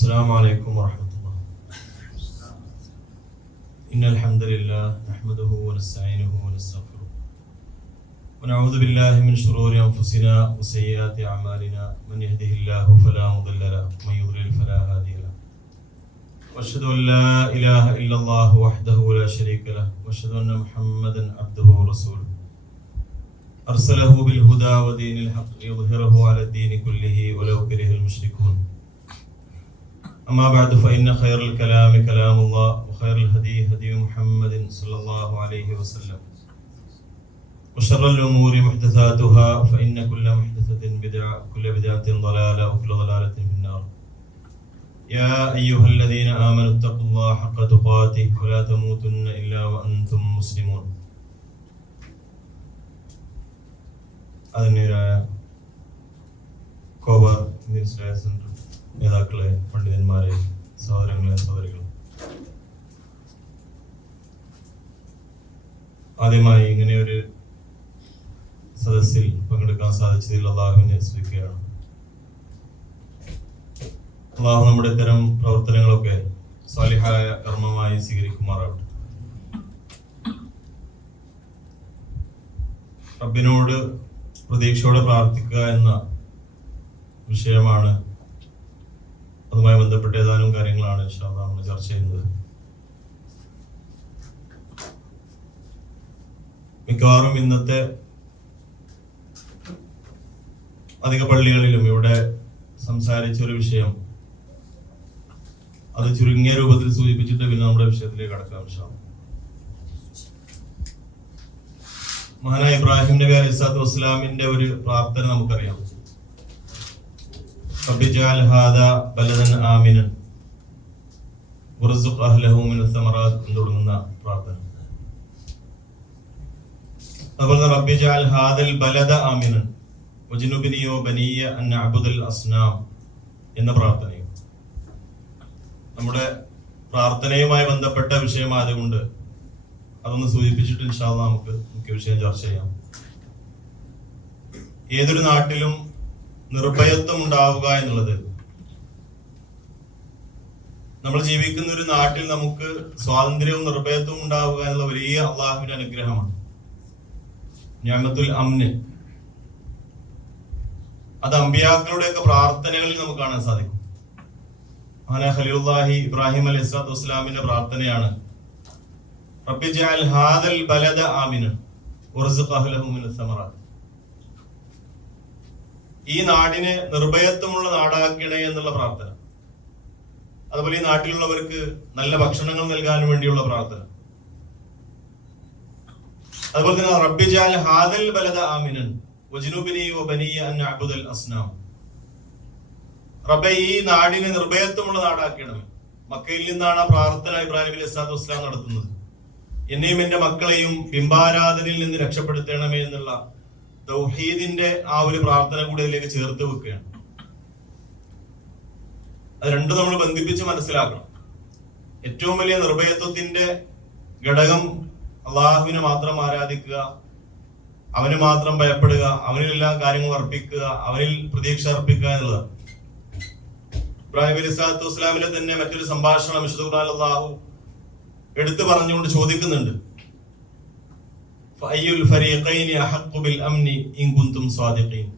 السلام عليكم ورحمة الله. إن الحمد لله نحمده ونستعينه ونستغفره ونعوذ بالله من شرور أنفسنا وسيئات أعمالنا. من يهده الله فلا مضل له ومن يضلل فلا هادي له. وأشهد أن لا إله إلا الله وحده لا شريك له وأشهد أن محمدا عبده ورسوله أرسله بالهدى ودين الحق ليظهره على الدين كله ولو كره المشركون. أما بعد فإن خير الكلام كلام الله وخير الهدي هدي محمد صلى الله عليه وسلم وشر الأمور محدثاتها فإن كل محدثة بدعة وكل بدعة ضلالة وكل ضلالة في النار. يا أيها الذين آمنوا اتقوا الله حق تقاته ولا تموتن إلا وأنتم مسلمون. ആദരണീയരായ Koba minister centre നേതാക്കളെ, പണ്ഡിതന്മാരെ, സഹോദരങ്ങളെ, സഹോദരികളെ, ആദ്യമായി ഇങ്ങനെ ഒരു സദസ്സിൽ പങ്കെടുക്കാൻ സാധിച്ചതിൽ അള്ളാഹുവിനെ സ്തുതിക്കുകയാണ്. അള്ളാഹു നമ്മുടെ ഇത്തരം പ്രവർത്തനങ്ങളൊക്കെ സാലിഹായ കർമ്മമായി സ്വീകരിക്കുമാറാവട്ടെ. റബ്ബിനോട് പ്രതീക്ഷയോടെ പ്രാർത്ഥിക്കുക എന്ന വിഷയമാണ്. അതുമായി ബന്ധപ്പെട്ട ഏതാനും കാര്യങ്ങളാണ് നമ്മൾ ചർച്ച ചെയ്യുന്നത്. മിക്കവാറും ഇന്നത്തെ അധിക പള്ളികളിലും ഇവിടെ സംസാരിച്ച ഒരു വിഷയം, അത് ചുരുങ്ങിയ രൂപത്തിൽ സൂചിപ്പിച്ചിട്ട് പിന്നെ നമ്മുടെ വിഷയത്തിലേക്ക് കടക്കാം. മഹാനായ ഇബ്രാഹിം നബി അലൈഹിസ്സലാത്തു വസ്സലാമിന്റെ ഒരു പ്രാർത്ഥന നമുക്കറിയാം. ഫബിജഅൽ ഹാദാ ബലദൻ ആമിനൻ വർസുഖ് അഹ്ലഹു മിനസ് സമറാത്ത് എന്ന് തുടങ്ങുന്ന പ്രാർത്ഥന. അതുപോലെ റബ്ബിജഅൽ ഹാദൽ ബലദ ആമിനൻ വജ്നുബ്നി വബനിയ അൻ നഅ്ബുദൽ അസ്നാം എന്ന പ്രാർത്ഥനയും നമ്മുടെ പ്രാർത്ഥനയുമായി ബന്ധപ്പെട്ട വിഷയമായതുകൊണ്ട് അതൊന്ന് സൂചിപ്പിച്ചിട്ട് ഇൻഷാ അല്ലാഹ് നമുക്ക് മുഖ്യ വിഷയം ചർച്ച ചെയ്യാം. ഏതൊരു നാട്ടിലും നിർഭയത്വം ഉണ്ടാവുക എന്നുള്ളത്, നമ്മൾ ജീവിക്കുന്ന ഒരു നാട്ടിൽ നമുക്ക് സ്വാതന്ത്ര്യവും നിർഭയത്വവും ഉണ്ടാവുക എന്നുള്ള വലിയ അള്ളാഹുവിന്റെ അനുഗ്രഹമാണ്. നിഅമത്തുൽ അംന്. അത് അമ്പിയാക്കളുടെയൊക്കെ പ്രാർത്ഥനകളിൽ നമുക്ക് കാണാൻ സാധിക്കും. മഹാനായ ഖലീലുല്ലാഹി ഇബ്രാഹിം അലൈഹിസ്സലാത്തു വസ്സലാമിന്റെ പ്രാർത്ഥനയാണ് റബ്ബിജഅൽ ഹാദൽ ബലദ ആമിനൻ വർസുഖ് അഹ്ലഹു മിനസ് സമറാത്ത്. ഈ നാടിനെ നിർഭയത്വമുള്ള നാടാക്കണേ എന്നുള്ള പ്രാർത്ഥന. അതുപോലെ ഈ നാട്ടിലുള്ളവർക്ക് നല്ല ഭക്ഷണങ്ങൾ നൽകാൻ വേണ്ടിയുള്ള പ്രാർത്ഥന. അതുപോലെ തന്നെ റബ്ബിജഅൽ ഹാദൽ ബലദ ആമിനൻ വജ്നുബ്നി വബനിയ അൻ നഅ്ബുദൽ അസ്നാം. റബ്ബേ, ഈ നാടിനെ നിർഭയത്വമുള്ള നാടാക്കണമേ. മക്കയിൽ നിന്നാണ് ആ പ്രാർത്ഥന ഇബ്രാഹിം അലൈഹിസ്സലാത്തു വസ്സലാം നടത്തുന്നത്. എന്നെയും എന്റെ മക്കളെയും ബിംബാരാധനയിൽ നിന്ന് രക്ഷപ്പെടുത്തണമേ എന്നുള്ള തൗഹീദിന്റെ ആ ഒരു പ്രാർത്ഥന കൂടി അതിലേക്ക് ചേർത്ത് വെക്കുകയാണ്. അത് രണ്ടും നമ്മൾ ബന്ധിപ്പിച്ച് മനസ്സിലാക്കണം. ഏറ്റവും വലിയ നിർഭയത്വത്തിന്റെ ഘടകം അള്ളാഹുവിനെ മാത്രം ആരാധിക്കുക, അവന് മാത്രം ഭയപ്പെടുക, അവനിൽ എല്ലാ കാര്യങ്ങളും അർപ്പിക്കുക, അവനിൽ പ്രതീക്ഷ അർപ്പിക്കുക എന്നുള്ളതാണ്. ഇബ്രാഹിം അലൈഹിസ്സലാത്തു വസ്സലാമിന്റെ തന്നെ മറ്റൊരു സംഭാഷണം വിശുദ്ധ ഖുർആനിൽ അല്ലാഹു എടുത്തു പറഞ്ഞുകൊണ്ട് ചോദിക്കുന്നുണ്ട്, ഫഅയ്യുൽ ഫരീഖൈനി അഹഖു ബിൽ അംനി ഇൻ കുൻതും സ്വാദിഖീൻ.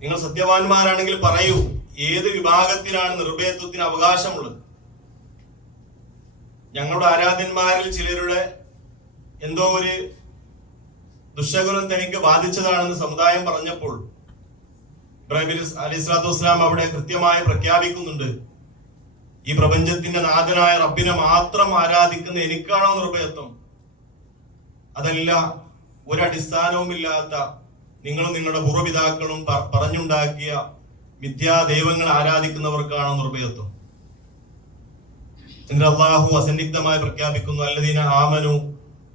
നിങ്ങൾ സത്യവാന്മാരാണെങ്കിൽ പറയൂ, ഏത് വിഭാഗത്തിനാണ് നിർഭയത്വത്തിന് അവകാശമുള്ളത്? ഞങ്ങളുടെ ആരാധ്യന്മാരിൽ ചിലരുടെ എന്തോ ഒരു ദുശകുലം തനിക്ക് ബാധിച്ചതാണെന്ന് സമുദായം പറഞ്ഞപ്പോൾ ഇബ്രാഹിം അലൈഹിസ്സലാത്തു വസ്സലാം അവിടെ കൃത്യമായി പ്രഖ്യാപിക്കുന്നുണ്ട്, ഈ പ്രപഞ്ചത്തിന്റെ നാഥനായ റബ്ബിനെ മാത്രം ആരാധിക്കുന്ന എനിക്കാണോ നിർഭയത്വം? അതല്ല, ഒരടിസ്ഥാനവുമില്ലാത്ത നിങ്ങളും നിങ്ങളുടെ പൂർവ്വപിതാക്കളും പറഞ്ഞുണ്ടാക്കിയ മിഥ്യാ ദൈവങ്ങളെ ആരാധിക്കുന്നവർക്കാണോ നിർഭയത്വം? എന്നിട്ട് അല്ലാഹു അസന്നിഗ്ധമായി പ്രഖ്യാപിക്കുന്നു, അല്ലദീന ആമനു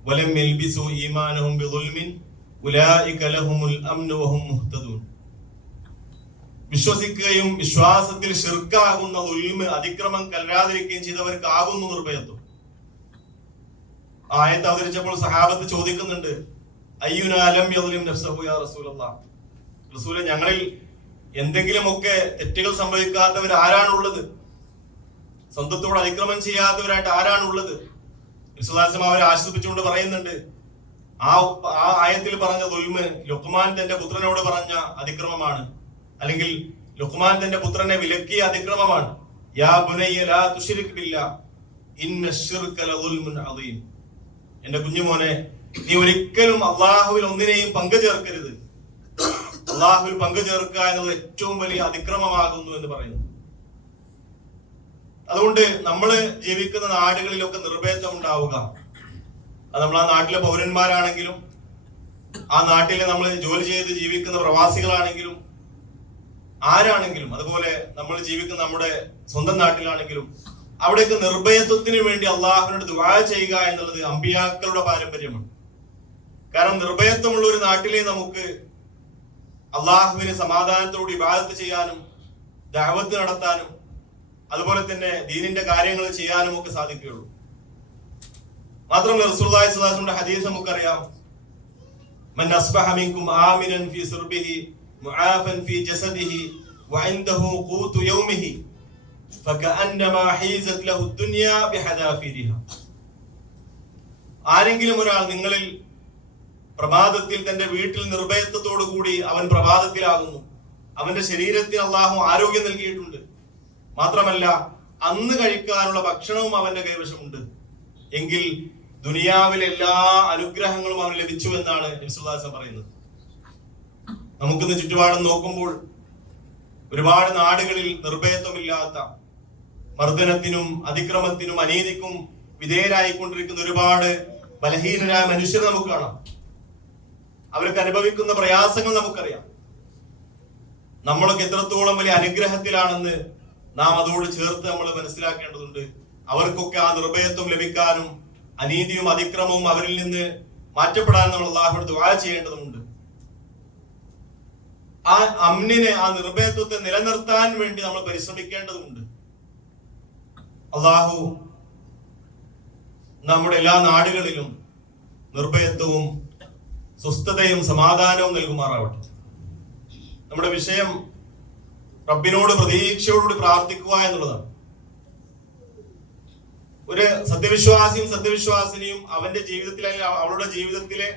വലം യൽബിസു ഈമാനഹും ബിദുൽമിൻ ഉലൈക ലഹുമുൽ അംനു വഹും മുഹ്തദൂൻ. വിശ്വസിക്കുകയും വിശ്വാസത്തിൽ ശിർക്കാകുന്ന ഉൽമ, അതിക്രമം കലരാതിരിക്കുകയും ചെയ്തവർക്കാകുന്നു നിർഭയത്വം. ആയത്ത് അവതരിച്ചപ്പോൾ സഹാബത്ത് ചോദിക്കുന്നുണ്ട്, അയ്യുനാ ലം യദ്ലിം നഫ്സഹു യാ റസൂലല്ലാഹ്, റസൂലേ, ഞങ്ങളിൽ എന്തെങ്കിലുമൊക്കെ തെറ്റുകൾ സംഭവിക്കാത്തവർ ആരാണുള്ളത്? സ്വന്തത്തോട് അതിക്രമം ചെയ്യാത്തവരായിട്ട് ആരാണുള്ളത്? വിശ്വാസം അവരെ ആശ്വസിപ്പിച്ചുകൊണ്ട് പറയുന്നുണ്ട്, ആ ആയത്തിൽ പറഞ്ഞ ദുൽമ് ലുഖ്മാൻ തന്റെ പുത്രനോട് പറഞ്ഞ അതിക്രമമാണ്, അല്ലെങ്കിൽ ലുഖ്മാൻ തന്റെ പുത്രനെ വിലക്കിയ അതിക്രമമാണ്. യാ ബുനയ്യ ലാ തുശ്രിക് ബില്ലാഹ് ഇന്ന ശിർക ലദുൽമുൻ അദീം. എന്റെ കുഞ്ഞുമോനെ, നീ ഒരിക്കലും അള്ളാഹുവിൽ ഒന്നിനെയും പങ്കു ചേർക്കരുത്. അള്ളാഹുവിൽ പങ്കു ചേർക്കുക എന്നത് ഏറ്റവും വലിയ അതിക്രമമാകുന്നു എന്ന് പറയുന്നു. അതുകൊണ്ട് നമ്മൾ ജീവിക്കുന്ന നാടുകളിലൊക്കെ നിർഭയത്വം ഉണ്ടാവുക. അത് നമ്മൾ ആ നാട്ടിലെ പൗരന്മാരാണെങ്കിലും, ആ നാട്ടിലെ നമ്മൾ ജോലി ചെയ്ത് ജീവിക്കുന്ന പ്രവാസികളാണെങ്കിലും, ആരാണെങ്കിലും, അതുപോലെ നമ്മൾ ജീവിക്കുന്ന നമ്മുടെ സ്വന്തം നാട്ടിലാണെങ്കിലും, അവിടേക്ക് നിർഭയത്വത്തിന് വേണ്ടി അള്ളാഹുവിനോട് ദുആ ചെയ്യുക എന്നുള്ളത് അമ്പിയാക്കളുടെ പാരമ്പര്യമാണ്. കാരണം നിർഭയത്വമുള്ള ഒരു നാട്ടിലെ നമുക്ക് അള്ളാഹുവിന് സമാധാനത്തോട് ഇബാദത്ത് ചെയ്യാനും ദഅവത്ത് നടത്താനും അതുപോലെ തന്നെ ദീനിന്റെ കാര്യങ്ങൾ ചെയ്യാനും ഒക്കെ സാധിക്കുകയുള്ളൂ. മാത്രമല്ല റസൂലുള്ളാഹി സ്വല്ലല്ലാഹു അലൈഹി വസല്ലം ഹദീസ് നമുക്കറിയാം, മൻ അസ്ബഹ മിൻകും ആമിനൻ ഫീ സിർബിഹി മുആഫൻ ഫീ ജസദിഹി വഇൻദഹു ഖൂതു യൗമിഹി ഫകഅന്നമാ ഹീസത് ലഹു ദുനിയ ബിഹദാഫിരിഹ. ആരെങ്കിലും ഒരാൾ നിങ്ങളിൽ പ്രഭാതത്തിൽ തന്റെ വീട്ടിൽ നിർഭയത്വത്തോടു കൂടി അവൻ പ്രഭാതത്തിലാകുന്നു, അവന്റെ ശരീരത്തിന് അള്ളാഹു ആരോഗ്യം നൽകിയിട്ടുണ്ട്, മാത്രമല്ല അന്ന് കഴിക്കാനുള്ള ഭക്ഷണവും അവന്റെ കൈവശമുണ്ട്, എങ്കിൽ ദുനിയാവിലെ എല്ലാ അനുഗ്രഹങ്ങളും അവന് ലഭിച്ചു എന്നാണ് നബി സല്ലല്ലാഹു അലൈഹി വസല്ലം പറയുന്നത്. നമുക്കിന്ന് ചുറ്റുപാടും നോക്കുമ്പോൾ ഒരുപാട് നാടുകളിൽ നിർഭയത്വമില്ലാത്ത, മർദ്ദനത്തിനും അതിക്രമത്തിനും അനീതിക്കും വിധേയരായിക്കൊണ്ടിരിക്കുന്ന ഒരുപാട് ബലഹീനരായ മനുഷ്യരെ നമുക്ക് കാണാം. അവർക്ക് അനുഭവിക്കുന്ന പ്രയാസങ്ങൾ നമുക്കറിയാം. നമ്മളൊക്കെ എത്രത്തോളം വലിയ അനുഗ്രഹത്തിലാണെന്ന് നാം അതോട് ചേർത്ത് നമ്മൾ മനസ്സിലാക്കേണ്ടതുണ്ട്. അവർക്കൊക്കെ ആ നിർഭയത്വം ലഭിക്കാനും അനീതിയും അതിക്രമവും അവരിൽ നിന്ന് മാറ്റപ്പെടാനും നമ്മൾ അല്ലാഹുവോട് ദുആ ചെയ്യേണ്ടതുണ്ട്. ആ അമ്നിനെ, ആ നിർഭയത്വത്തെ നിലനിർത്താൻ വേണ്ടി നമ്മൾ പരിശ്രമിക്കേണ്ടതുണ്ട്. അല്ലാഹു നമ്മുടെ എല്ലാ നാടുകളിലും നിർഭയത്വവും സ്വസ്ഥതയും സമാധാനവും നൽകുമാറാവട്ടെ. നമ്മുടെ വിഷയം റബ്ബിനോട് പ്രതീക്ഷയോടുകൂടി പ്രാർത്ഥിക്കുക എന്നുള്ളതാണ്. ഒരു സത്യവിശ്വാസിയും സത്യവിശ്വാസിനിയും അവന്റെ ജീവിതത്തിലെ, അവളുടെ ജീവിതത്തിലെ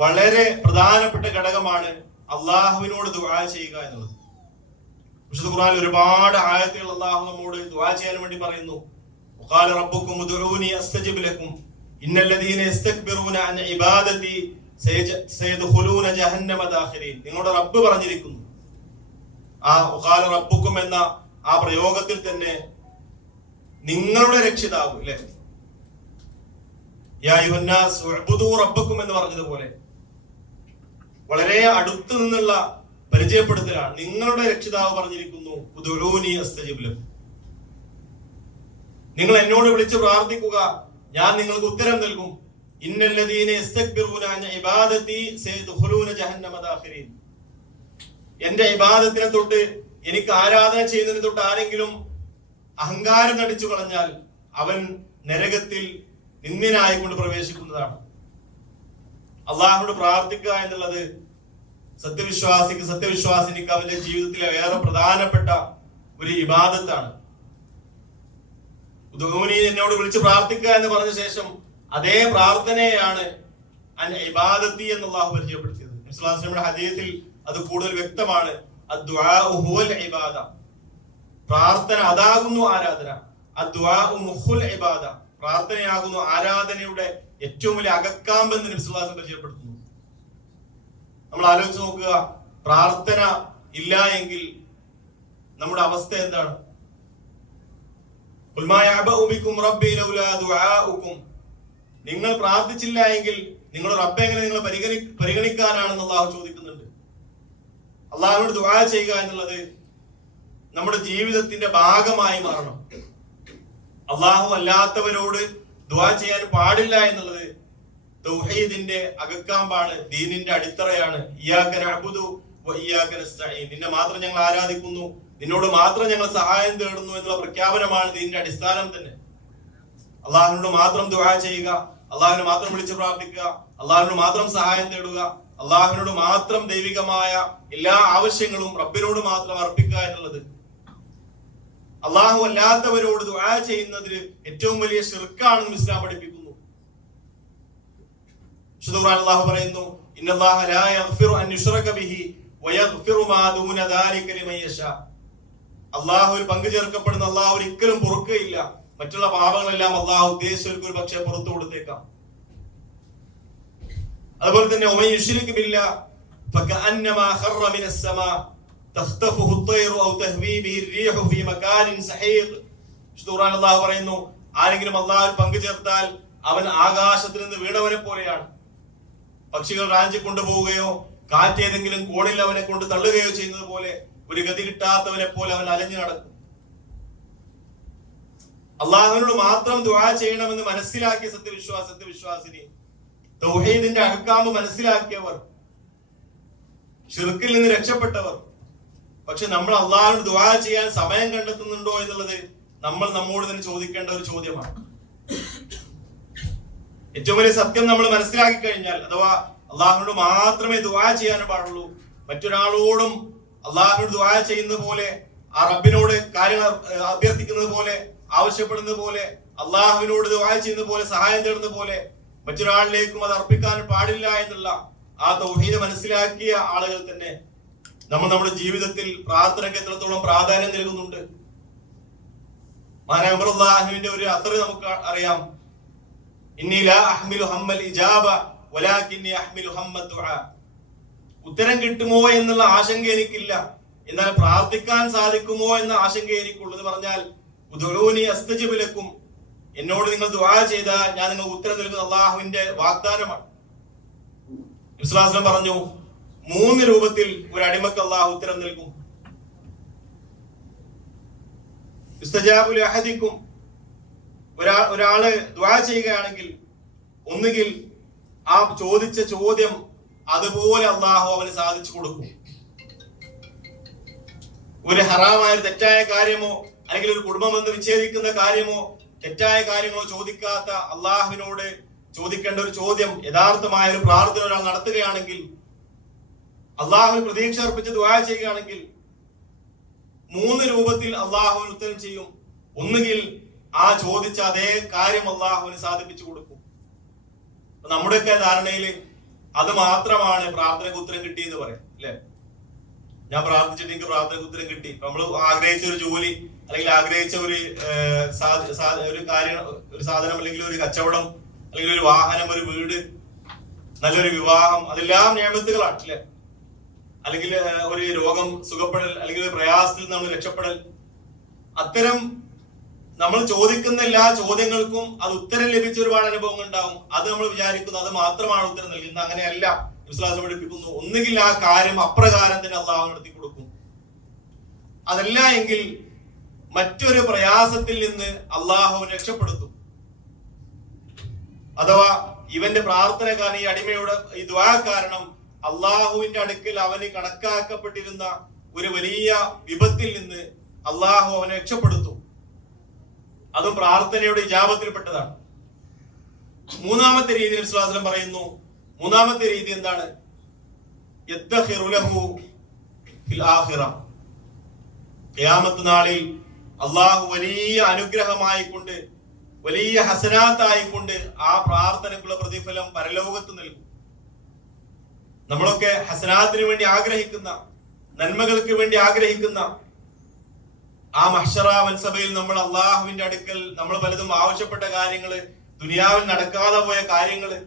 വളരെ പ്രധാനപ്പെട്ട ഘടകമാണ് അള്ളാഹുവിനോട് ദുആ ചെയ്യുക എന്നുള്ളത്. വിശുദ്ധ ഖുർആനിൽ ഒരുപാട് ആയത്തുകൾ അള്ളാഹു നമ്മോട് ദുആ ചെയ്യാൻ വേണ്ടി പറയുന്നു. വഖാല റബ്ബുക്കും ഉദ്ഉനി അസ്തജിബ് ലക്കും ഇന്നല്ലദീന യസ്തക്ബിറൂന അൻ ഇബാദതി സയദ്ഖുലൂന ജഹന്നമ ദാഖിരീൻ. നിങ്ങളുടെ റബ്ബ് പറഞ്ഞിരിക്കുന്നു. ആ വഖാല റബ്ബുക്കും എന്ന ആ പ്രയോഗത്തിൽ തന്നെ നിങ്ങളുടെ രക്ഷിതാവ്, അല്ലെ, യാ അയ്യുഹന്നാസ് ഉഅ്ബുദൂ റബ്ബക്കും എന്ന് പറഞ്ഞതുപോലെ വളരെ അടുത്തു നിന്നുള്ള പരിചയപ്പെടുത്തലാണ്. നിങ്ങളുടെ രക്ഷിതാവ് പറഞ്ഞിരിക്കുന്നു, ഉദ്ഉനി അസ്തജിബ് ലക്കും, നിങ്ങൾ എന്നോട് വിളിച്ച് പ്രാർത്ഥിക്കുക, ഞാൻ നിങ്ങൾക്ക് ഉത്തരം നൽകും. ഇന്നല്ലദീന യസ്തക്ബിറൂന അൻ ഇബാദതി സയദ്ഖുലൂന ജഹന്നമ ദാഖിരീൻ. എന്റെ ഇബാദത്തിനെ തൊട്ട്, എനിക്ക് ആരാധന ചെയ്യുന്നതിനെ തൊട്ട് ആരെങ്കിലും അഹങ്കാരം നടിച്ചു കളഞ്ഞാൽ അവൻ നരകത്തിൽ നിന്ദ്യനായിക്കൊണ്ട് പ്രവേശിക്കുന്നതാണ്. അള്ളാഹുവോട് പ്രാർത്ഥിക്കുക എന്നുള്ളത് സത്യവിശ്വാസിനിക്ക് അവന്റെ ജീവിതത്തിലെ ഏറെ പ്രധാനപ്പെട്ട ഒരു ഇബാദത്താണ്. ഉദ്ഉനി, എന്നോട് വിളിച്ച് പ്രാർത്ഥിക്കുക എന്ന് പറഞ്ഞ ശേഷം അതേ പ്രാർത്ഥനയാണ് അൻ ഇബാദത്തി എന്ന് അല്ലാഹു പരിചയപ്പെടുത്തിയത്. നബി സല്ലല്ലാഹു അലൈഹി വസല്ലം ഹദീസിൽ അത് കൂടുതൽ വ്യക്തമാണ്. അദ്ദുആഉ ഹുവൽ ഇബാദ, പ്രാർത്ഥന അതാകുന്നു ആരാധന. അദ്ദുആഉ മുഖുൽ ഇബാദ, പ്രാർത്ഥനയാകുന്നു ആരാധനയുടെ ഏറ്റവും വലിയ അകക്കാമ്പെന്ന് നബി സല്ലല്ലാഹു അലൈഹി വസല്ലം പരിചയപ്പെടുത്തുന്നു. നമ്മൾ ആലോചിച്ച് നോക്കുക, പ്രാർത്ഥന ഇല്ല എങ്കിൽ നമ്മുടെ അവസ്ഥ എന്താണ്? നിങ്ങൾ പ്രാർത്ഥിച്ചില്ല എങ്കിൽ നിങ്ങളുടെ റബ്ബ് എങ്ങനെ നിങ്ങളെ പരിഗണിക്കാനാണെന്ന് അള്ളാഹു ചോദിക്കുന്നുണ്ട്. അള്ളാഹുവിനോട് ദുആ ചെയ്യുക എന്നുള്ളത് നമ്മുടെ ജീവിതത്തിന്റെ ഭാഗമായി മാറണം. അള്ളാഹു അല്ലാത്തവരോട് ദുആ ചെയ്യാൻ പാടില്ല എന്നുള്ളത് തൗഹീദിന്റെ അകക്കാമ്പാണ്, ദീനിന്റെ അടിത്തറയാണ്. ഇയ്യാക നഅ്ബുദു വ ഇയ്യാക നസ്തഈൻ, നിന്നെ മാത്രം ഞങ്ങൾ ആരാധിക്കുന്നു, നിന്നോട് മാത്രം ഞങ്ങൾ സഹായം തേടുന്നു എന്നുള്ള പ്രഖ്യാപനമാണ് ദീനിന്റെ അടിസ്ഥാനം തന്നെ. അള്ളാഹുവിനോട് മാത്രം ദുആ ചെയ്യുക, അള്ളാഹുവിനെ മാത്രം വിളിച്ച് പ്രാർത്ഥിക്കുക, അള്ളാഹുവിനോട് മാത്രം സഹായം തേടുക, അള്ളാഹുവിനോട് മാത്രം ദൈവികമായ എല്ലാ ആവശ്യങ്ങളും റബ്ബിനോട് മാത്രം അർപ്പിക്കുക എന്നുള്ളത്. അള്ളാഹു അല്ലാത്തവരോട് ദുആ ചെയ്യുന്നതിൽ ഏറ്റവും വലിയ ശിർക്കാണെന്ന് ഇസ്ലാം പഠിപ്പിക്കുന്നു. അല്ലാഹു പറയുന്നു, ഇന്നല്ലാഹ ലാ യഗ്ഫിറു അൻ യുശ്റക ബിഹി വയഗ്ഫിറു മാ ദൂന ദാലിക ലിമൻ യശാ. അള്ളാഹുവിൽ പങ്കു ചേർക്കപ്പെടുന്ന അള്ളാഹു ഒരിക്കലും പൊറുക്കുകയില്ല. മറ്റുള്ള പാപങ്ങളെല്ലാം അള്ളാഹു ഉദ്ദേശിച്ചവർക്ക് ഒരു പക്ഷേ പുറത്തു കൊടുത്തേക്കാം. അതുപോലെ തന്നെ ഉമൻ യുശ്രിക് ബില്ലാഹ് ഫകഅന്നമാ ഖറ മിനസ് സമാ തഖ്തഫുഹു അത്വയ്റു ഔ തഹ്വീ ബിഹി الرീഹു ഫീ മകാനിൻ സഹീഖ്. അല്ലാഹു പറയുന്നു, ആരെങ്കിലും അള്ളാഹുവിൽ പങ്കു ചേർത്താൽ അവൻ ആകാശത്തിൽ നിന്ന് വീണവനെ പോലെയാണ്. പക്ഷികൾ റാഞ്ചി കൊണ്ടുപോവുകയോ കാറ്റ് ഏതെങ്കിലും കോണിൽ അവനെ കൊണ്ട് തള്ളുകയോ ചെയ്യുന്നത് പോലെ ഒരു ഗതി കിട്ടാത്തവനെ പോലെ അവൻ അലഞ്ഞു നടക്കും. അള്ളാഹുവിനോട് മാത്രം ദുആ ചെയ്യണമെന്ന് മനസ്സിലാക്കിയ സത്യവിശ്വാസിനി, തൗഹീദിന്റെ അഹ്കാം മനസ്സിലാക്കിയവർ, ശിർക്കിൽ നിന്ന് രക്ഷപ്പെട്ടവർ. പക്ഷെ നമ്മൾ അള്ളാഹുവിനോട് ദുആ ചെയ്യാൻ സമയം കണ്ടെത്തുന്നുണ്ടോ എന്നുള്ളത് നമ്മൾ നമ്മോട് തന്നെ ചോദിക്കേണ്ട ഒരു ചോദ്യമാണ്. ഏറ്റവും വലിയ സത്യം നമ്മൾ മനസ്സിലാക്കി കഴിഞ്ഞാൽ, അഥവാ അള്ളാഹുവിനോട് മാത്രമേ ദുആ ചെയ്യാൻ പാടുള്ളൂ, മറ്റൊരാളോടും അള്ളാഹുവിനോട് ദുആ ചെയ്യുന്ന പോലെ, ആ റബ്ബിനോട് കാര്യങ്ങൾ അഭ്യർത്ഥിക്കുന്നത് പോലെ, ആവശ്യപ്പെടുന്നത് പോലെ, അള്ളാഹുവിനോട് ദുആ ചെയ്യുന്ന പോലെ, സഹായം തേടുന്ന പോലെ മറ്റൊരാളിലേക്കും അത് അർപ്പിക്കാൻ പാടില്ല എന്നുള്ള ആ തൗഹീദ് മനസ്സിലാക്കിയ ആളുകൾ തന്നെ നമ്മൾ നമ്മുടെ ജീവിതത്തിൽ പ്രാർത്ഥനയ്ക്ക് എത്രത്തോളം പ്രാധാന്യം നൽകുന്നുണ്ട്. മഹാനായ ഉമർ റളിയല്ലാഹുവിന്റെ ഒരു അസർ നമുക്ക് അറിയാം, ഇന്നി ലാ അഹ്മിലു ഹമ്മൽ ഇജാബ വലാകിന്നി അഹ്മിലു ഹമ്മ ദുആ. ഉത്തരം കിട്ടുമോ എന്നുള്ള ആശങ്ക എനിക്കില്ല, എന്നാൽ പ്രാർത്ഥിക്കാൻ സാധിക്കുമോ എന്ന ആശങ്ക എനിക്കുള്ളൂ. എന്ന് പറഞ്ഞാൽ ഉദ്ഉനി അസ്തജിബ് ലക്കും, എന്നോട് നിങ്ങൾ ദുആ ചെയ്താൽ ഞാൻ നിങ്ങൾക്ക് ഉത്തരം നൽകുന്ന അള്ളാഹുവിന്റെ വാഗ്ദാനമാണ്. നബി സ്വല്ലല്ലാഹു അലൈഹി വസല്ലം പറഞ്ഞു, 3 രൂപത്തിൽ ഒരു അടിമക്ക് അള്ളാഹു ഉത്തരം നൽകും. ഇസ്തജാബു ലിഅഹദിക്കും, ഒരാള് ദുആ ചെയ്യുകയാണെങ്കിൽ ഒന്നുകിൽ ആ ചോദിച്ച ചോദ്യം അതുപോലെ അള്ളാഹു അവന് സാധിച്ചു കൊടുക്കും. ഒരു ഹറാമായ തെറ്റായ കാര്യമോ അല്ലെങ്കിൽ ഒരു കുടുംബമെന്ന് വിച്ഛേദിക്കുന്ന കാര്യമോ തെറ്റായ കാര്യങ്ങളോ ചോദിക്കാത്ത അള്ളാഹുവിനോട് ചോദിക്കേണ്ട ഒരു ചോദ്യം, യഥാർത്ഥമായ ഒരു പ്രാർത്ഥന ഒരാൾ നടത്തുകയാണെങ്കിൽ, അള്ളാഹുവിന് പ്രതീക്ഷ അർപ്പിച്ച് ദുആ ചെയ്യുകയാണെങ്കിൽ 3 രൂപത്തിൽ അള്ളാഹുവിന് ഉത്തരം ചെയ്യും. ഒന്നുകിൽ ആ ചോദിച്ച അതേ കാര്യം അള്ളാഹുവിന് സാധിപ്പിച്ചു കൊടുക്കും. നമ്മുടെയൊക്കെ ധാരണയിൽ അത് മാത്രമാണ് പ്രാർത്ഥനയ്ക്ക് ഉത്തരം കിട്ടിയെന്ന് പറയാം, അല്ലെ? ഞാൻ പ്രാർത്ഥിച്ചിട്ട് എനിക്ക് പ്രാർത്ഥനയ്ക്ക് ഉത്തരം കിട്ടി. നമ്മൾ ആഗ്രഹിച്ച ഒരു ജോലി അല്ലെങ്കിൽ ആഗ്രഹിച്ച ഒരു കാര്യം, ഒരു സാധനം, അല്ലെങ്കിൽ ഒരു കച്ചവടം, അല്ലെങ്കിൽ ഒരു വാഹനം, ഒരു വീട്, നല്ലൊരു വിവാഹം, അതെല്ലാം നിയമത്തുകളാണ്, അല്ലെ? അല്ലെങ്കിൽ ഒരു രോഗം സുഖപ്പെടൽ, അല്ലെങ്കിൽ ഒരു പ്രയാസത്തിൽ നമ്മൾ രക്ഷപ്പെടൽ, അത്തരം നമ്മൾ ചോദിക്കുന്ന എല്ലാ ചോദ്യങ്ങൾക്കും അത് ഉത്തരം ലഭിച്ച ഒരുപാട് അനുഭവങ്ങൾ ഉണ്ടാവും. അത് നമ്മൾ വിചാരിക്കുന്നു അത് മാത്രമാണ് ഉത്തരം നൽകുന്നത്. അങ്ങനെയല്ല വിശ്വാസം പഠിപ്പിക്കുന്നു. ഒന്നുകിൽ ആ കാര്യം അപ്രകാരം തന്നെ അള്ളാഹു നടത്തി കൊടുക്കും. അതല്ല എങ്കിൽ മറ്റൊരു പ്രയാസത്തിൽ നിന്ന് അള്ളാഹു രക്ഷപ്പെടുത്തും. അഥവാ ഇവന്റെ പ്രാർത്ഥന കാരണം, ഈ അടിമയുടെ ഈ ദുആ കാരണം അള്ളാഹുവിന്റെ അടുക്കൽ അവന് കണക്കാക്കപ്പെട്ടിരുന്ന ഒരു വലിയ വിപത്തിൽ നിന്ന് അള്ളാഹു അവനെ രക്ഷപ്പെടുത്തും. അതും പ്രാർത്ഥനയുടെ ഇജാബത്തിൽപ്പെട്ടതാണ്. 3ാമത്തെ രീതി നബി സ്വല്ലല്ലാഹു അലൈഹി വസല്ലം പറയുന്നു. 3ാമത്തെ രീതി എന്താണ്? യദ്ഖിറു ലഹു ഫിൽ ആഖിറ. ഖിയാമത്ത് നാളിൽ അള്ളാഹു വലിയ അനുഗ്രഹമായിക്കൊണ്ട്, വലിയ ഹസനാത്തായിക്കൊണ്ട് ആ പ്രാർത്ഥനയ്ക്കുള്ള പ്രതിഫലം പരലോകത്ത് നൽകും. നമ്മളൊക്കെ ഹസനാത്തിന് വേണ്ടി ആഗ്രഹിക്കുന്ന, നന്മകൾക്ക് വേണ്ടി ആഗ്രഹിക്കുന്ന ആ മഹ്ശറ മൻസബയിൽ നമ്മൾ അള്ളാഹുവിന്റെ അടുക്കൽ നമ്മൾ പലതും ആവശ്യപ്പെട്ട കാര്യങ്ങള്, ദുനിയാവിൽ നടക്കാതെ പോയ കാര്യങ്ങള്,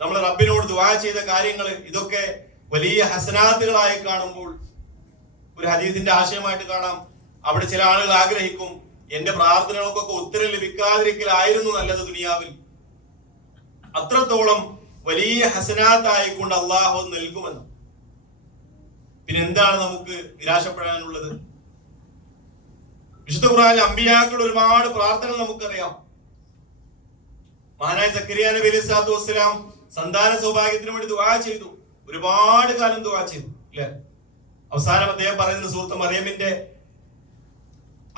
നമ്മൾ റബ്ബിനോട് ദുആ ചെയ്ത കാര്യങ്ങള്, ഇതൊക്കെ വലിയ ഹസനാത്തുകളായി കാണുമ്പോൾ ഒരു ഹദീസിന്റെ ആശയമായിട്ട് കാണാം. അവിടെ ചില ആളുകൾ ആഗ്രഹിക്കും, എന്റെ പ്രാർത്ഥനകൾക്കൊക്കെ ഉത്തരം ലഭിക്കാതിരിക്കലായിരുന്നു നല്ലത് ദുനിയാവിൽ. അത്രത്തോളം വലിയ ഹസനാത്തായിക്കൊണ്ട് അള്ളാഹു നൽകുമെന്ന്. പിന്നെ എന്താണ് നമുക്ക് നിരാശപ്പെടാനുള്ളത്? വിശുദ്ധ ഖുർആനിൽ അമ്പിയാക്കളുടെ ഒരുപാട് പ്രാർത്ഥന നമുക്കറിയാം. മഹാനായ സക്കരിയ നബി അലൈഹി സ്വലാത്തു വസ്സലാം സന്താന സൗഭാഗ്യത്തിന് വേണ്ടി ദുആ ചെയ്തു. ഒരുപാട് കാലം ദുആ ചെയ്തു, അല്ലെ? അവസാനം അദ്ദേഹം പറയുന്ന സൂറത്ത് മറിയമിന്റെ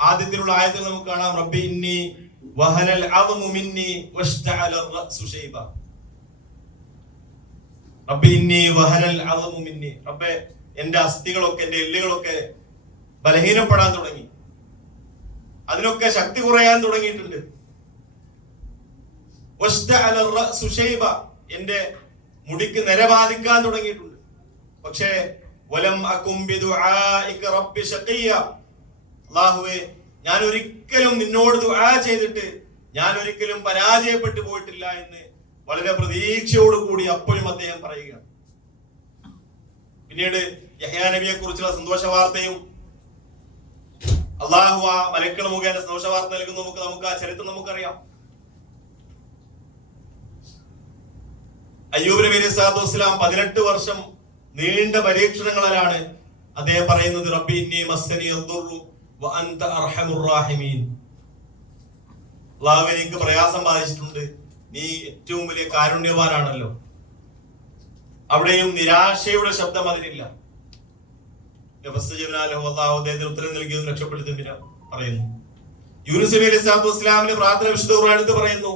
ആദ്യത്തിലുള്ള ആയത്തിൽ നമുക്ക് കാണാം, റബ്ബി ഇന്നി വഹനൽ അദ്മു മിന്നി വഷ്തഅല റഅസു ശൈബ. റബ്ബി ഇന്നി വഹനൽ അളമു മിന്നി, റബ്ബേ എന്റെ അസ്ഥികളൊക്കെ എന്റെ എല്ലുകളൊക്കെ ബലഹീനപ്പെടാൻ തുടങ്ങി, അതിനൊക്കെ ശക്തി കുറയാൻ തുടങ്ങിയിട്ടുണ്ട്. എന്റെ മുടിക്ക് നിര ബാധിക്കാൻ തുടങ്ങിയിട്ടുണ്ട്. പക്ഷേ അല്ലാഹുവേ, ഞാൻ ഒരിക്കലും നിന്നോട് ദുആ ചെയ്തിട്ട് ഞാൻ ഒരിക്കലും പരാജയപ്പെട്ടു പോയിട്ടില്ല എന്ന് വളരെ പ്രതീക്ഷയോടുകൂടി അപ്പോഴും അദ്ദേഹം പറയുകയാണ്. പിന്നീട് യഹ്യാ നബിയെ കുറിച്ചുള്ള സന്തോഷ വാർത്തയും അള്ളാഹു ആ മലക്കൾ മുഖേന സന്തോഷ വാർത്ത നൽകുന്ന നമുക്ക് ആ ചരിത്രം നമുക്കറിയാം. അയ്യൂബ് നബി അലൈഹി സ്വലാത്തു വസ്സലാം 18 വർഷം നീണ്ട പരീക്ഷണങ്ങളിലാണ് അദ്ദേഹം പറയുന്നത്, റബ്ബി ഇന്നി മസ്സനി അദ്ദുറു വ അൻത അർഹമുർ റഹീമീൻ. അല്ലാഹുവേ, എനിക്ക് പ്രയാസം ബാധിച്ചിട്ടുണ്ട്, നീ ഏറ്റവും വലിയ കാരുണ്യവാനാണല്ലോ. അവിടെയും നിരാശയുടെ ശബ്ദം അതിനില്ല. അല്ലാഹു അദ്ദേഹത്തിന് ഉത്തരം നൽകിയതും രക്ഷപ്പെടുത്തും. പിന്നെ പറയുന്നു, യൂനുസ് നബി അലൈഹി സ്വലാത്തു വസ്സലാമിന്റെ പ്രാർത്ഥന വിശുദ്ധ ഖുർആൻ എടുത്ത് പറയുന്നു,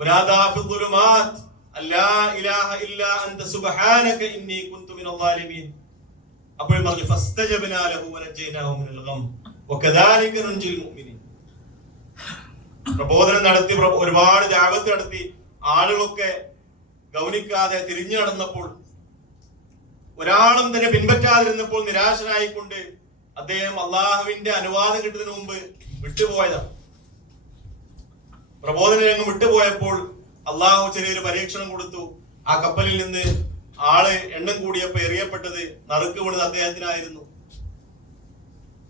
വനാദാ ഫി ദുലുമാത് അല്ലാ ഇലാഹ ഇല്ലാ അൻത സുബ്ഹാനക ഇന്നി കുൻതു മിനൽ ളാലിമീൻ. അപ്പോൾ പറഞ്ഞു ഫസ്തജബ്നാ ലഹു വനജയ്നാഹു മിനൽ ഗം വകദാലിക നുൻജിൽ മുഅ്മിനീൻ. പ്രബോധനം നടത്തി, ഒരുപാട് ദഅവത്ത് നടത്തി, ആളുകളൊക്കെ ഗൗനിക്കാതെ തിരിഞ്ഞു നടന്നപ്പോൾ, ഒരാളും തന്നെ പിൻപറ്റാതിരുന്നപ്പോൾ നിരാശനായിക്കൊണ്ട് അദ്ദേഹം അള്ളാഹുവിന്റെ അനുവാദം കിട്ടുന്നതിന് മുമ്പ് വിട്ടുപോയതാണ്. പ്രബോധന രംഗം വിട്ടുപോയപ്പോൾ അള്ളാഹു ചെറിയൊരു പരീക്ഷണം കൊടുത്തു. ആ കപ്പലിൽ നിന്ന് ആള് എണ്ണം കൂടിയപ്പോ എറിയപ്പെട്ടത്, നറുക്ക് വീണത് അദ്ദേഹത്തിനായിരുന്നു.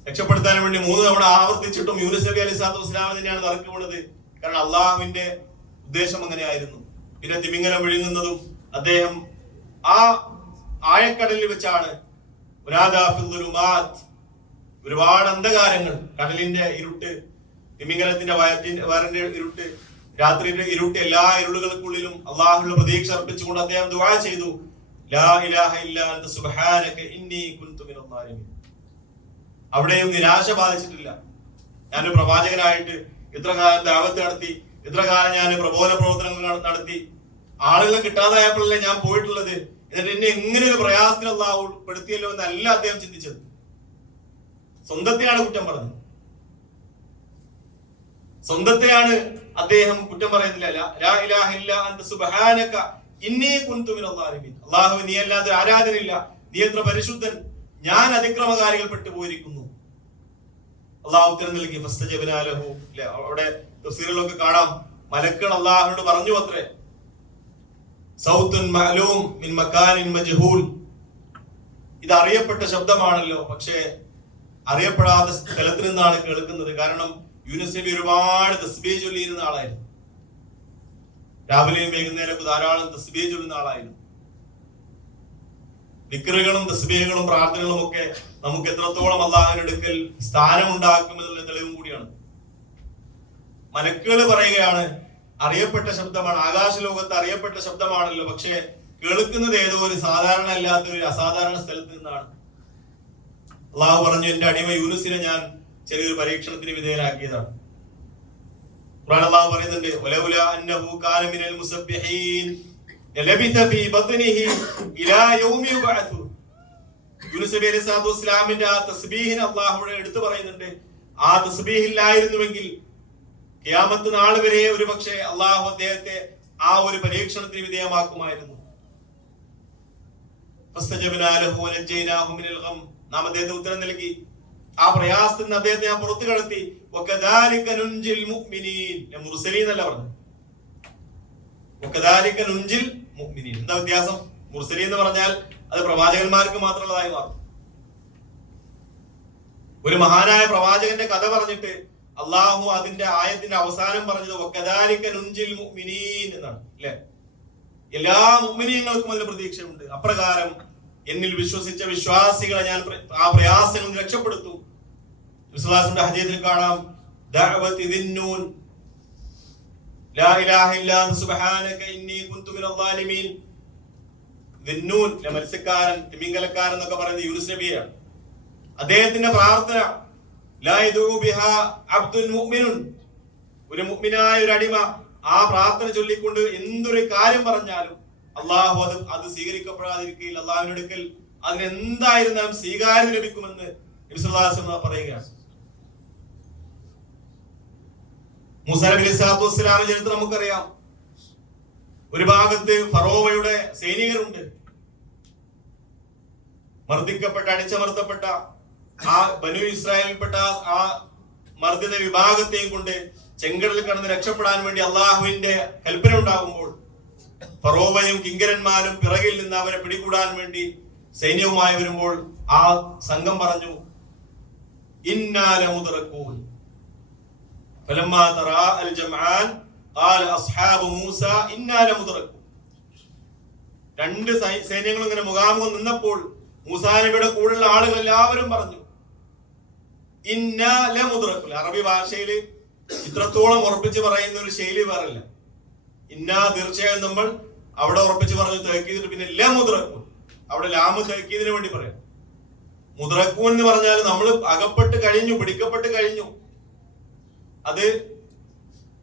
രക്ഷപ്പെടുത്താൻ വേണ്ടി 3 തവണ ആവർത്തിച്ചിട്ടും യൂനുസ് നബി അലൈഹി സ്വലാത്തു വസ്സലാമിന് തന്നെയാണ് നറുക്ക് വീണത്. കാരണം അള്ളാഹുവിന്റെ ഉദ്ദേശം അങ്ങനെയായിരുന്നു. പിന്നെ തിമിംഗലം വിഴുങ്ങുന്നതും അദ്ദേഹം ആ ആഴക്കടലിൽ വെച്ചാണ്. ഒരുപാട് അന്ധകാരങ്ങൾ, കടലിന്റെ ഇരുട്ട്, തിമിംഗലത്തിന്റെ വയറിന്റെ ഇരുട്ട്, രാത്രിയുടെ ഇരുട്ട്, എല്ലാ ഇരുളുകൾക്കുള്ളിലും അള്ളാഹുവിന്റെ പ്രതീക്ഷ അർപ്പിച്ചുകൊണ്ട് അദ്ദേഹം ദുആ ചെയ്തു, ലാ ഇലാഹ ഇല്ലാ അൻത സുബ്ഹാനക ഇന്നി കുൻതു മിനൽ ളാലിമീൻ. അവിടെയും നിരാശ ബാധിച്ചിട്ടില്ല. ഞാനൊരു പ്രവാചകനായിട്ട് ഇത്ര കാലം ദഅവത്ത് നടത്തി, ഇത്ര കാലം ഞാൻ പ്രബോധന പ്രവർത്തനങ്ങൾ നടത്തി, ആളുകളെ കിട്ടാതായപ്പോഴല്ലേ ഞാൻ പോയിട്ടുള്ളത്, എന്നിട്ട് എന്നെ എങ്ങനെ ഒരു പ്രയാസത്തിൽ അള്ളാഹു ഉൾപ്പെടുത്തിയല്ലോ എന്നല്ല അദ്ദേഹം ചിന്തിച്ചത്. സ്വന്തത്തെയാണ് കുറ്റം പറഞ്ഞത്, സ്വന്തത്തെയാണ് അദ്ദേഹം കുറ്റം പറയുന്നില്ല. ലാ ഇലാഹ ഇല്ലാ അൻത സുബ്ഹാനക ഇന്നി കുൻതു മിനൽ ളാലിമീൻ. അല്ലാഹു, നീ അല്ലാതെ ആരാധനയില്ല, നീ എത്ര പരിശുദ്ധൻ, ഞാൻ അതിക്രമകാരികൾ പെട്ടുപോയിരിക്കുന്നു. അള്ളാഹു ഉത്തരം നൽകി. ഫസ്തജബ്നാ ലഹു. അവിടെ തഫ്സീറിലൊക്കെ കാണാം, മലക്കുകൾ അള്ളാഹുവിനോട് പറഞ്ഞു അത്രേ, സൗത്തുൻ മഅലൂം മിൻ മകാനിൻ മജ്ഹൂൽ. ഇത് അറിയപ്പെട്ട ശബ്ദമാണല്ലോ, പക്ഷേ അറിയപ്പെടാത്ത സ്ഥലത്ത് നിന്നാണ് കേൾക്കുന്നത്. കാരണം യൂനുസ് നബി ഒരുപാട് തസ്ബീഹ് ചൊല്ലിയിരുന്ന ആളായിരുന്നു. രാവിലെയും വൈകുന്നേരമൊക്കെ ധാരാളം തസ്ബീഹ് ചൊല്ലുന്ന ആളായിരുന്നു. ദിക്റുകളും തസ്ബീഹുകളും പ്രാർത്ഥനകളും ഒക്കെ നമുക്ക് എത്രത്തോളം അള്ളാഹുവിന്റെ അടുക്കൽ സ്ഥാനമുണ്ടാക്കുമെന്നുള്ള തെളിവും കൂടിയാണ്. മലക്കുകൾ പറയുകയാണ്, അറിയപ്പെട്ട ശബ്ദമാണ്, ആകാശലോകത്ത് അറിയപ്പെട്ട ശബ്ദമാണല്ലോ, പക്ഷെ കേൾക്കുന്നത് ഏതോ ഒരു സാധാരണ അല്ലാത്ത ഒരു അസാധാരണ സ്ഥലത്ത് നിന്നാണ്. അള്ളാഹു പറഞ്ഞു, എന്റെ അടിമ യൂനുസിനെ ഞാൻ ചെറിയൊരു പരീക്ഷണത്തിന് വിധേയനാക്കിയതാണ്. ഖുർആൻ അള്ളാഹു പറയുന്നുണ്ട്, വലൗലാ അന്നഹു കാന മിനൽ മുസബ്ബിഹീൻ ലലബിത ഫീ ബത്നിഹി ഇലാ യൗമി യുബഅസു. യൂനുസ് നബി അലൈഹി സ്വലാത്തു വസ്സലാമിന്റെ ആ തസ്ബീഹിനെ അള്ളാഹു എടുത്തു പറയുന്നുണ്ട്. ആ തസ്ബീഹില്ലായിരുന്നുവെങ്കിൽ ഖിയാമത്ത് നാൾ വരെ ഒരുപക്ഷെ അള്ളാഹു അദ്ദേഹത്തെ ആ ഒരു പരീക്ഷണത്തിന് വിധേയമാക്കുമായിരുന്നു. നാം അദ്ദേഹത്തിന് ഉത്തരം നൽകി, ആ പ്രയാസത്തിൽ നിന്ന് അദ്ദേഹത്തെ ഞാൻ പുറത്തു കടത്തി. എന്താ വ്യത്യാസം? മുർസലീൻ എന്ന് പറഞ്ഞാൽ അത് പ്രവാചകന്മാർക്ക് മാത്രമുള്ളതായി മാറും. ഒരു മഹാനായ പ്രവാചകന്റെ കഥ പറഞ്ഞിട്ട് അള്ളാഹു അതിന്റെ ആയത്തിന്റെ അവസാനം പറഞ്ഞത് വകദാലിക നുൻജിൽ മുഅ്മിനീൻ എന്നാണ്, അല്ലെ? എല്ലാ മുഅ്മിനീങ്ങൾക്കും അതിന് പ്രതീക്ഷയുണ്ട്. അപ്രകാരം എന്നിൽ വിശ്വസിച്ച വിശ്വാസികളെ ഞാൻ ആ പ്രയാസങ്ങളിൽ നിന്ന് രക്ഷപ്പെടുത്തും. റസൂലുള്ളാഹിന്റെ ഹദീസിൽ കാണാം, ദഅവതി ദിന്നൂൻ ലാ ഇലാഹ ഇല്ലാ അൻത സുബ്ഹാനക ഇന്നി കുൻതു മിനൽ ളാലിമീൻ. ദിന്നൂൻ, മത്സ്യക്കാരൻ, തിമിംഗലക്കാരൻ എന്നൊക്കെ പറയുന്നത് യൂനുസ് നബിയാണ്. അദ്ദേഹത്തിന്റെ പ്രാർത്ഥന ഒരു മുഅ്മിനായ ഒരു അടിമ ആ പ്രാർത്ഥന ചൊല്ലിക്കൊണ്ട് എന്തൊരു കാര്യം പറഞ്ഞാലും അള്ളാഹു അത് സ്വീകരിക്കപ്പെടാതിരിക്കുകയില്ല. അള്ളാഹുവിന്റെ അടുക്കൽ അതിനെന്തായിരുന്നാലും സ്വീകാര്യത ലഭിക്കുമെന്ന് നബി സല്ലല്ലാഹു അലൈഹി വസല്ലം പറയുകയാണ്. മൂസാ നബി അലൈഹി സ്വലാത്തു വസ്സലാമിന്റെ ചരിത്രം നമുക്കറിയാം. ഒരു ഭാഗത്ത് ഫറോവയുടെ സൈനികരുണ്ട്. മർദ്ദിക്കപ്പെട്ട, അടിച്ചമർത്തപ്പെട്ട ആ ബനു ഇസ്രായേലിൽപ്പെട്ട ആ മർദ്ദിത വിഭാഗത്തെയും കൊണ്ട് ചെങ്കടലിൽ കടന്ന് രക്ഷപ്പെടാൻ വേണ്ടി അള്ളാഹുവിന്റെ കൽപ്പന ഉണ്ടാകുമ്പോൾ ഫറോവയും കിങ്കരന്മാരും പിറകിൽ നിന്ന് അവരെ പിടികൂടാൻ വേണ്ടി സൈന്യവുമായി വരുമ്പോൾ ആ സംഘം പറഞ്ഞു, ഇന്നാ ലമുദ്റകൂൻ ഫലമ്മാ തറാ അൽ ജംആൻ ഖാല അസ്ഹാബു മൂസ ഇന്നാ ലമുദ്റകൂൻ. രണ്ട് സൈന്യങ്ങളും ഇങ്ങനെ മുഖാമുഖം നിന്നപ്പോൾ മൂസാ നബിയുടെ കൂടെയുള്ള ആളുകൾ എല്ലാവരും പറഞ്ഞു, ഇന്നാ ലമുദ്റകൂൻ. അറബി ഭാഷയിൽ ഇത്രത്തോളം ഉറപ്പിച്ച് പറയുന്ന ഒരു ശൈലി വേറില്ല. ഇന്നാ തീർച്ചയായും നമ്മൾ അവിടെ ഉറപ്പിച്ച് പറഞ്ഞു തഹ്കീദിട്ട് പിന്നെ ലമുദ്റകൂൻ, അവിടെ ലാമ് തഹ്കീദിന് വേണ്ടി പറയാം. മുദ്റകൂൻ എന്ന് പറഞ്ഞാൽ നമ്മൾ അകപ്പെട്ട് കഴിഞ്ഞു, പിടിക്കപ്പെട്ട് കഴിഞ്ഞു. അത്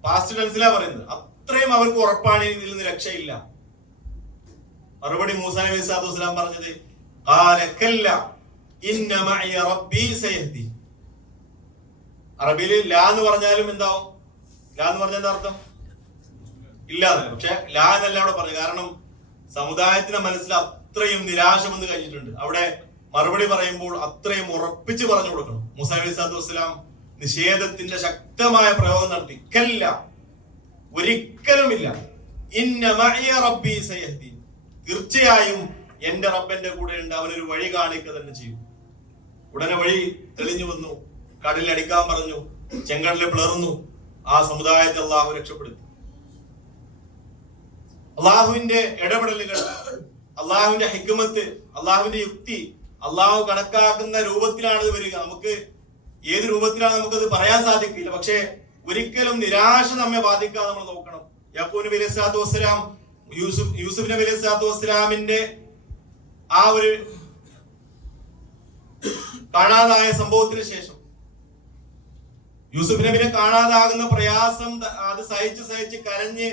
പാസ്റ്റ് ടെൻസിലാ പറയുന്നത്. അത്രയും അവർക്ക് ഉറപ്പാണ് ഇതിൽ നിന്ന് രക്ഷയില്ല. മറുപടി മൂസാ നബി സ്വല്ലല്ലാഹു അലൈഹി വസല്ലം പറഞ്ഞത്, ഖാല കല്ല ഇന്ന മഅയ റബ്ബി സയഹ്ദി. അറബിയിൽ ലാ എന്ന് പറഞ്ഞാലും എന്താവും? ലാ എന്ന് പറഞ്ഞാൽ എന്താ അർത്ഥം? ഇല്ല എന്നല്ല. പക്ഷെ ലാ എന്നല്ല അവിടെ പറഞ്ഞു. കാരണം സമുദായത്തിന്റെ മനസ്സിൽ അത്രയും നിരാശ വന്ന് കഴിഞ്ഞിട്ടുണ്ട്. അവിടെ മറുപടി പറയുമ്പോൾ അത്രയും ഉറപ്പിച്ച് പറഞ്ഞു കൊടുക്കണം. മൂസാ നബി സ്വല്ലല്ലാഹു അലൈഹി വസല്ലം നിഷേധത്തിന്റെ ശക്തമായ പ്രയോഗം നടത്തി. കല്ല, ഒരിക്കലുമില്ല. ഇന്ന മഅയ റബ്ബി സയഹ്ദി, തീർച്ചയായും എന്റെ റബ്ബന്റെ കൂടെ ഉണ്ട്, അവനൊരു വഴി കാണിക്കുക തന്നെ ചെയ്യും. ഉടനെ വഴി തെളിഞ്ഞു വന്നു. കടലിൽ അടിക്കാൻ പറഞ്ഞു, ചെങ്കടലിൽ പിളർന്നു. ആ സമുദായത്തെ അള്ളാഹു രക്ഷപ്പെടുത്തി. അള്ളാഹുവിന്റെ ഇടപെടലുകൾ, അള്ളാഹുവിന്റെ ഹിക്മത്ത്, അള്ളാഹുവിന്റെ യുക്തി, അള്ളാഹു കണക്കാക്കുന്ന രൂപത്തിലാണ് ഇത് വരിക. നമുക്ക് ഏത് രൂപത്തിലാണ് നമുക്കത് പറയാൻ സാധിക്കില്ല. പക്ഷെ ഒരിക്കലും നിരാശ നമ്മെ ബാധിക്കാതെ നമ്മൾ നോക്കണം. യാക്കൂബ് നബി അലൈഹി സ്വലാത്തു വസ്സലാം യൂസുഫ് നബി അലൈഹി സ്വലാത്തു വസ്സലാമിന്റെ ആ ഒരു കാണാതായ സംഭവത്തിന് ശേഷം യൂസുഫ് നബിനെ കാണാതാകുന്ന പ്രയാസം അത് സഹിച്ച് കരഞ്ഞ്